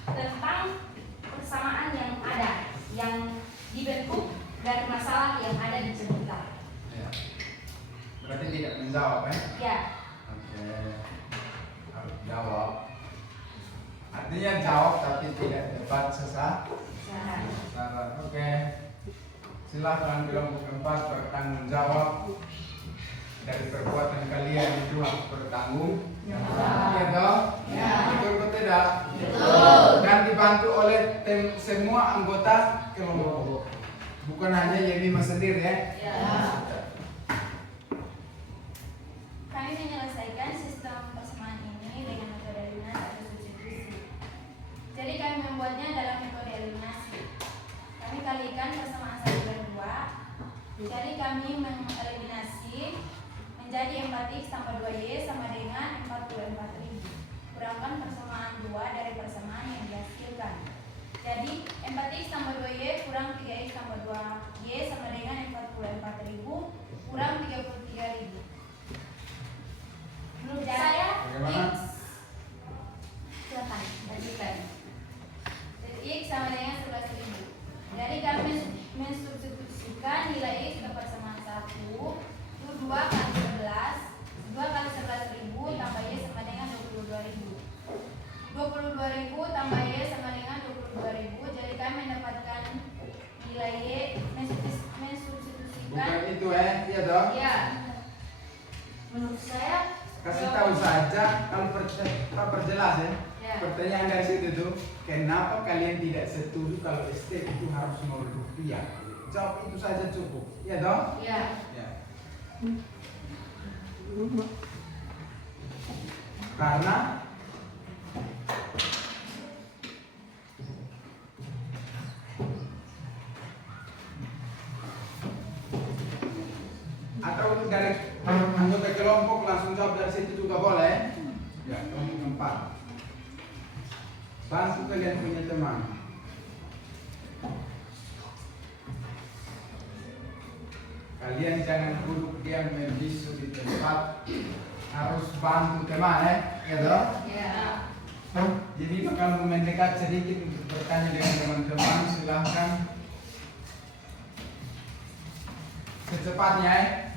tentang persamaan yang ada, yang dibentuk dari masalah yang ada di cerita. Ya. Berarti tidak menjawab Ya. Oke. Harus jawab. Artinya jawab tapi tidak debat sesat. Saran. Oke. Silakan kelompok 4 bertanggung jawab dari perbuatan kalian itu harus bertanggung. Ya toh? Ya. Betul atau tidak? Betul. Dan dibantu oleh semua anggota kelompok. Bukan hanya Yemima sendiri ya. Ya. Kami menyelesaikan sistem persamaan ini dengan metode eliminasi atau substitusi. Jadi kami membuatnya dalam metode eliminasi. Kami kalikan persamaan 1 dan 2. Jadi kami mengeliminasi menjadi 4X tambah 2Y sama dengan 44.000. Kurangkan persamaan 2 dari persamaan yang dihasilkan. Jadi 4X tambah 2Y kurang 3X tambah 2Y sama dengan 44.000 kurang 33.000. Menurut saya Bagaimana? X silakan lanjutkan. Jadi X sama dengan 11.000. Jadi kami mensubstitusikan nilai X ke persamaan 1 itu 2 kali 11 2 kali 11.000 tambah Y sama dengan 22.000. 22.000 tambah Y sama dengan 22.000. Jadi kami mendapatkan nilai Y mensubstitusikan. Bukan itu iya dong? Ya. Menurut saya Kasih tahu saja kalau perjelas ya. Ya. Pertanyaan dari situ tuh, kenapa kalian tidak setuju kalau ST itu harus Rp0? Jawab itu saja cukup. Iya dong? Ya. Ya. Karena atau untuk dari anggota kelompok langsung jawab dari situ juga boleh. Ya, kelompok 4. Bantu kalian punya teman. Kalian jangan duduk diam membisu di tempat. Harus bantu teman ya toh? Ya. Jadi kalau mendekat sedikit untuk bertanya dengan teman-teman silahkan secepatnya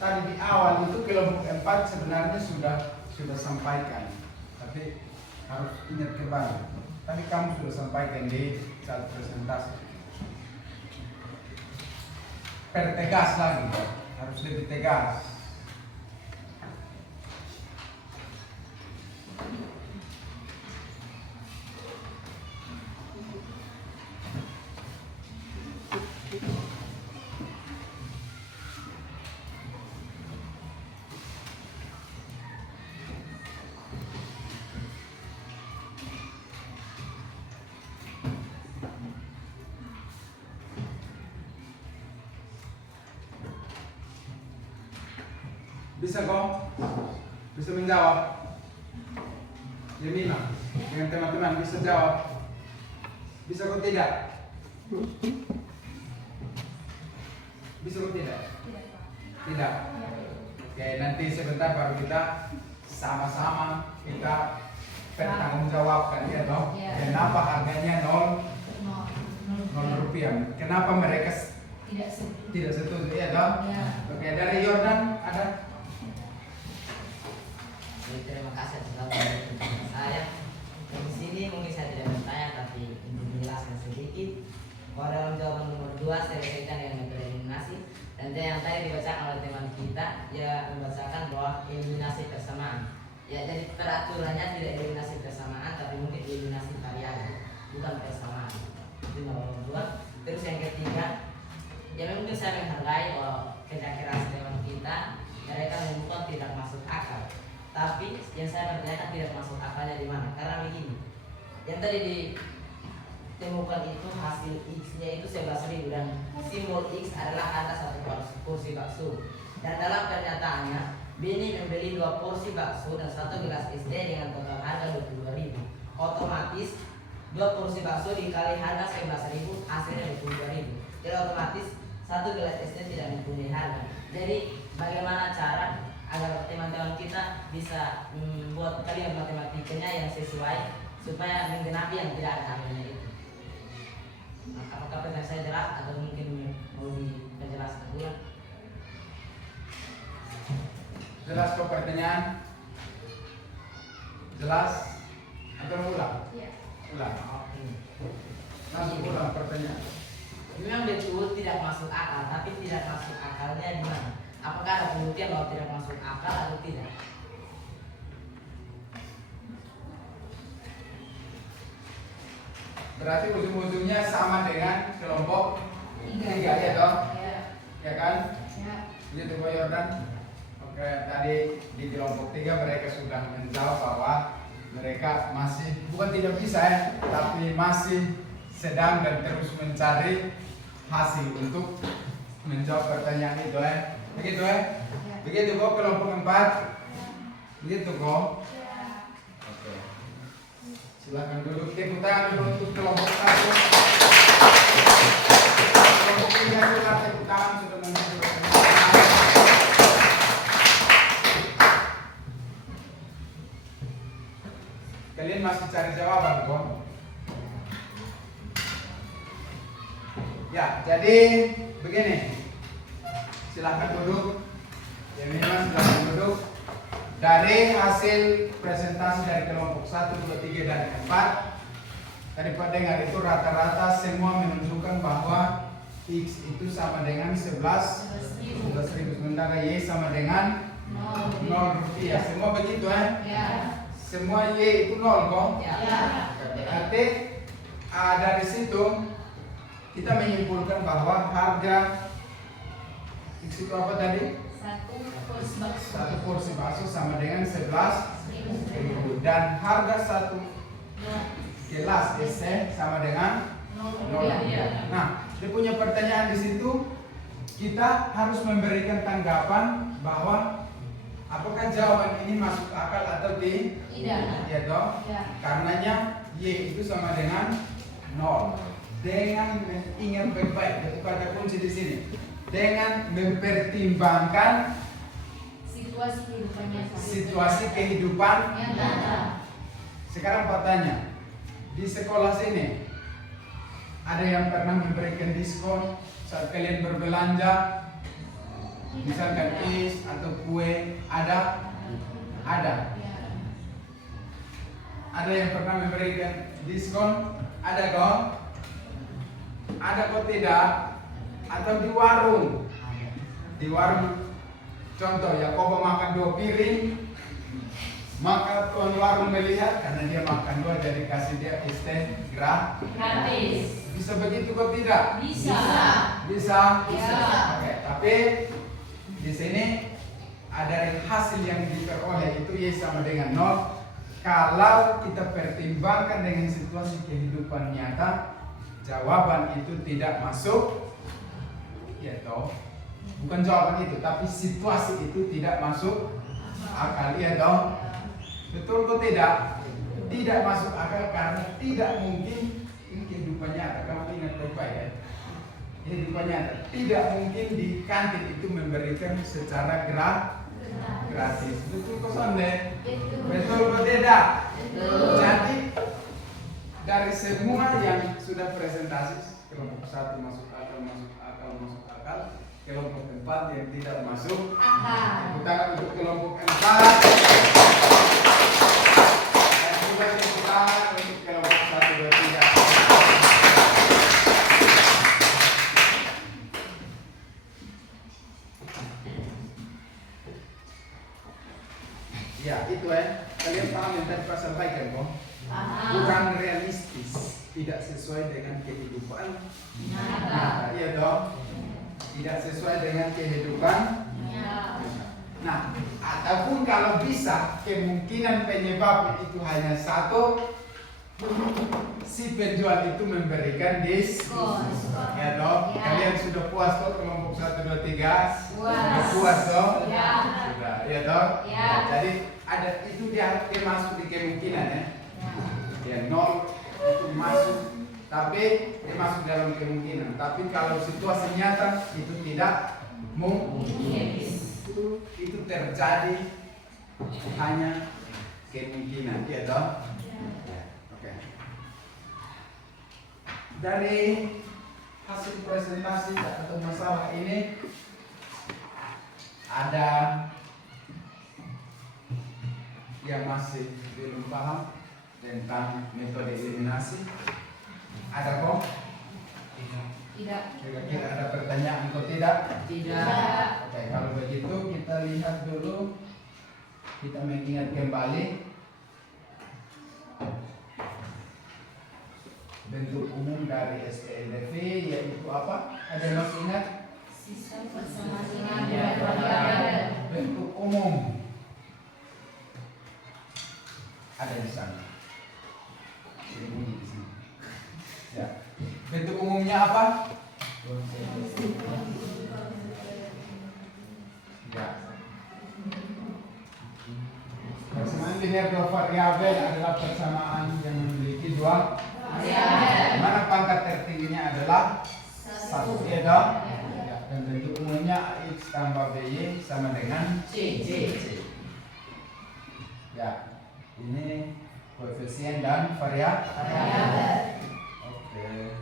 Tadi di awal itu kelompok 4 sebenarnya sudah sampaikan, tapi harus ingat kembali. Tadi kamu sudah sampaikan di saat presentasi. Pertegas lagi, harus lebih tegas. Bisa kok? Bisa menjawab? Jemima, dengan teman-teman bisa jawab? Bisa kok tidak? Bisa kok tidak? Tidak. Oke, nanti sebentar baru kita sama-sama kita bertanggungjawabkan ya toh. Kenapa harganya 0 rupiah? Kenapa mereka tidak setuju ya toh? Oke, dari Yordan ada? Terima kasih atas pertanyaan saya. Di sini mungkin saya tidak bertanya, tapi untuk menjelaskan sedikit. Kalau dalam jawaban nomor 2 saya kaitkan dengan metode eliminasi, dan yang tadi dibacakan oleh teman kita, ya membacakan bahwa eliminasi persamaan. Ya, jadi peraturannya tidak eliminasi persamaan, tapi mungkin eliminasi variabel, bukan persamaan. Itu nomor 2. Terus yang ketiga, ya mungkin saya menghargai bahwa kerja keras teman kita, mereka menemukan tidak masuk akal. Tapi yang saya bertanya tidak masuk akalnya di mana? Karena begini, yang tadi ditemukan itu hasil X-nya itu 11.000 dan simbol X adalah harga satu porsi bakso. Dan dalam pernyataannya, Beni membeli 2 porsi bakso dan 1 gelas es teh dengan total harga 22.000. Otomatis 2 porsi bakso dikali harga 11.000 hasilnya 22.000. Jadi otomatis 1 gelas es teh tidak mempunyai harga. Jadi bagaimana cara agar teman-teman kita bisa membuat kalimat matematikanya yang sesuai supaya menggenapi yang tidak ada harganya itu. Nah, apakah pertanyaan saya jelas atau mungkin mau dijelaskan dulu? Jelas kok pertanyaan? Jelas? Atau ulang? Ulang. Oke. Langsung ulang pertanyaan. Memang betul tidak masuk akal, tapi tidak masuk akalnya di mana? Apakah ada pembuktian bahwa tidak masuk akal atau tidak? Berarti ujung-ujungnya sama dengan kelompok 3 ya toh? Ya kan? Begitu Pak Yordan? Oke, tadi di kelompok 3 mereka sudah menjawab bahwa mereka masih, bukan tidak bisa ya, tapi masih sedang dan terus mencari hasil untuk menjawab pertanyaan itu ya. Begitu ya? Begitu kok kelompok 4? Begitu kok? Oke. Silakan duduk. Tepuk tangan dulu untuk kelompok 1. Kelompok 3 silakan tepuk tangan sudah menjawab. Kalian masih cari jawaban kok? Ya, jadi begini. Silakan duduk. Ya memang silakan duduk. Dari hasil presentasi dari kelompok 1, 2, 3 dan 4 tadi Pak dengar itu rata-rata semua menunjukkan bahwa X itu sama dengan 11.000, sementara Y sama dengan 0 rupiah. Semua begitu ya? Semua Y itu 0 kok? Berarti dari situ kita menyimpulkan bahwa harga X itu apa tadi? 1 porsi bakso sama dengan 11.000 dan harga 1 gelas es teh sama dengan 0 rupiah. Nah, dia punya pertanyaan di situ, kita harus memberikan tanggapan bahwa apakah jawaban ini masuk akal atau tidak? Ya toh? Karenanya Y itu sama dengan 0. Dengan ingat baik-baik, itu kata kunci di sini. Dengan mempertimbangkan situasi kehidupan nyata. Sekarang bertanya, di sekolah sini ada yang pernah memberikan diskon saat kalian berbelanja, misalkan es atau kue? Ada? Ada yang pernah memberikan diskon? Ada kok? Ada kok tidak? Atau di warung? Di warung, contoh ya, kau makan 2 piring, maka tuan warung melihat karena dia makan 2 jadi kasih dia es teh gratis. Bisa begitu kok tidak? Bisa. Oke, tapi di sini ada hasil yang diperoleh itu Y sama dengan 0. Kalau kita pertimbangkan dengan situasi kehidupan nyata, jawaban itu tidak masuk, ya toh. Bukan jawaban itu, tapi situasi itu tidak masuk akal, ya dong? Betul atau tidak? Tidak masuk akal karena tidak mungkin, ini kehidupan nyata, kamu ingat baik-baik ya. Kehidupan nyata, tidak mungkin di kantin itu memberikan secara gratis. Betul kok Sonde? Betul atau tidak? Jadi dari semua yang sudah presentasi, kelompok 1 masuk akal, kelompok 4 yang tidak masuk akal. Kita untuk kelompok 4 dan juga kita untuk kelompok 1, 2, 3. Ya itu kalian paham yang tadi Pak sampaikan kok? Bukan realistis, tidak sesuai dengan kehidupan nyata, iya dong? Tidak sesuai dengan kehidupan nyata. Nah, ataupun kalau bisa kemungkinan penyebab itu hanya satu, si penjual itu memberikan diskon, ya dong? Kalian sudah puas kok kelompok 1, 2, 3? Puas dong? Sudah, ya dong? Jadi ada itu dia masuk di kemungkinan ya. Ya 0 itu masuk, tapi dia masuk dalam kemungkinan. Tapi kalau situasi nyata itu tidak mungkin. Itu terjadi hanya kemungkinan, ya dong? Oke. Dari hasil presentasi atau masalah ini ada yang masih belum paham tentang metode eliminasi? Ada kok? Tidak. Kira-kira ada pertanyaan atau tidak? Tidak. Oke, kalau begitu kita lihat dulu, kita mengingat kembali bentuk umum dari SPLDV yaitu apa? Ada yang masih ingat? Sistem persamaan Ya, variabel. bentuk umum ada di sana. Sembunyi di sini. Ya. Bentuk umumnya apa? Ya. Persamaan linear dua variabel adalah persamaan yang memiliki dua variabel. Mana pangkat tertingginya adalah 1, ya dong? Ya. Dan bentuk umumnya X tambah BY sama dengan C. Ya. Ini koefisien dan variabel. Oke,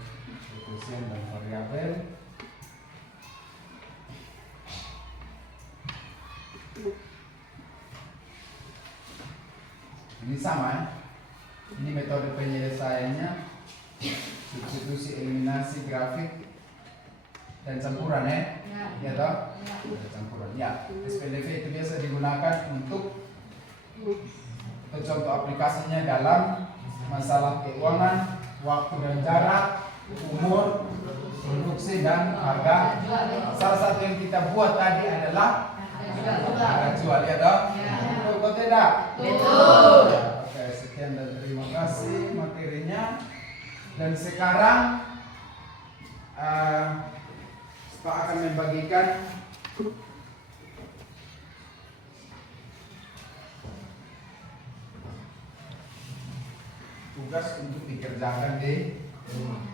koefisien dan variabel. Ini sama. Ini metode penyelesaiannya substitusi, eliminasi, grafik, dan campuran ya toh? Ada campuran. Ya, SPLDV itu biasa digunakan untuk contoh aplikasinya dalam masalah keuangan, waktu dan jarak, umur, produksi dan harga. Salah satu yang kita buat tadi adalah harga jual, ya dong? Betul atau tidak? Betul. Oke, sekian dan terima kasih materinya. Dan sekarang Pak akan membagikan tugas untuk dikerjakan di rumah.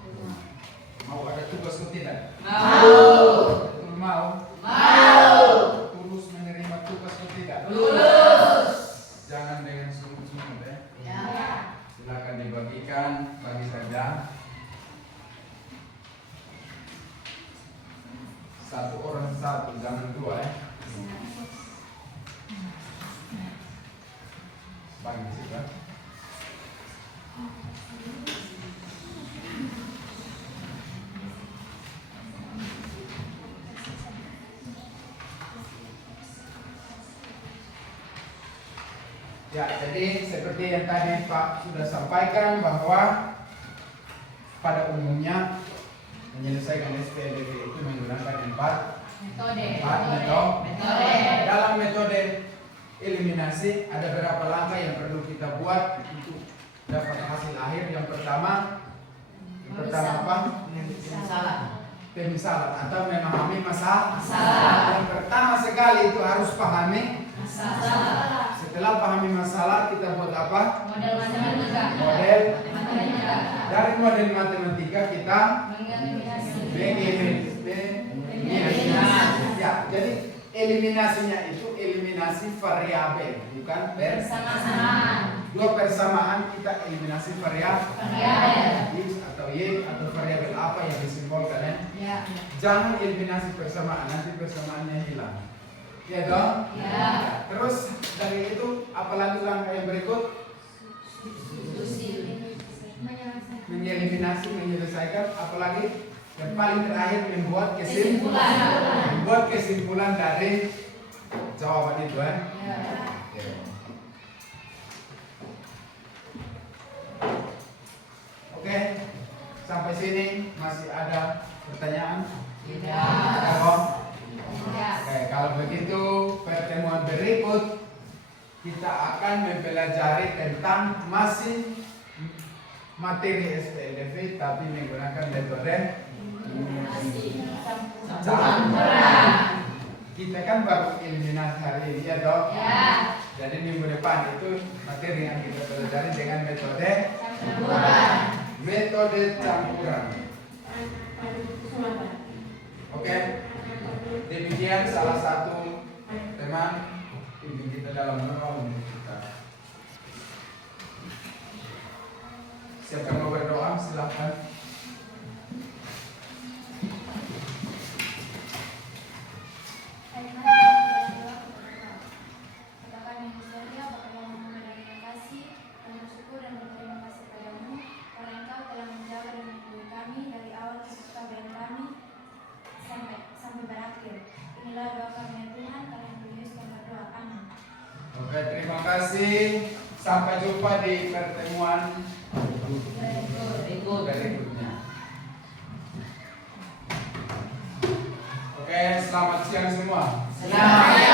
Mau ada tugas atau tidak? Mau. Betul mau? Mau. Tulus menerima tugas atau tidak? Lulus. Jangan dengan sungguh-sungguh ya. Ya. Silakan dibagikan, bagi saja. Satu orang satu, jangan dua ya. Bagi sih. Ya, jadi seperti yang tadi Pak sudah sampaikan bahwa pada umumnya menyelesaikan SPLDV itu menggunakan empat metode. Dalam metode eliminasi ada beberapa langkah yang perlu kita buat untuk dapat hasil akhir. Yang pertama apa? Yang salah. pemisalan atau memahami masalah. Masalah. Yang pertama sekali itu harus pahami. Masalah. Setelah pahami masalah, kita buat apa? Model matematika. Model. Matematika. Dari model matematika kita Mengeliminasi. eliminasi. Ya, jadi eliminasinya itu eliminasi variabel, bukan Persamaan. dua persamaan kita eliminasi variabel. Variabel. X atau Y atau variabel apa yang disimbolkan ya. Ya. Jangan eliminasi persamaan, nanti persamaannya hilang. Ya dong? Ya. Terus dari itu apalagi langkah yang berikut? Mengeliminasi, menyelesaikan, apalagi yang paling terakhir membuat Kesimpulan. membuat kesimpulan dari jawaban itu ya. Ya. Oke, sampai sini masih ada pertanyaan? Tidak. Ada Bang? Tidak. Oke, kalau begitu pertemuan berikut kita akan mempelajari tentang masih materi SPLDV tapi menggunakan metode campuran. Kita kan baru eliminasi hari ini ya dok. Ya. Jadi minggu depan itu materi yang kita pelajari dengan metode Campuran. metode campuran. Oke, demikian salah satu teman bimbing kita dalam menolong kita. Siapa yang mau berdoa silahkan. Oke, terima kasih. Sampai jumpa di pertemuan berikutnya. Oke, selamat siang semua. Selamat siang.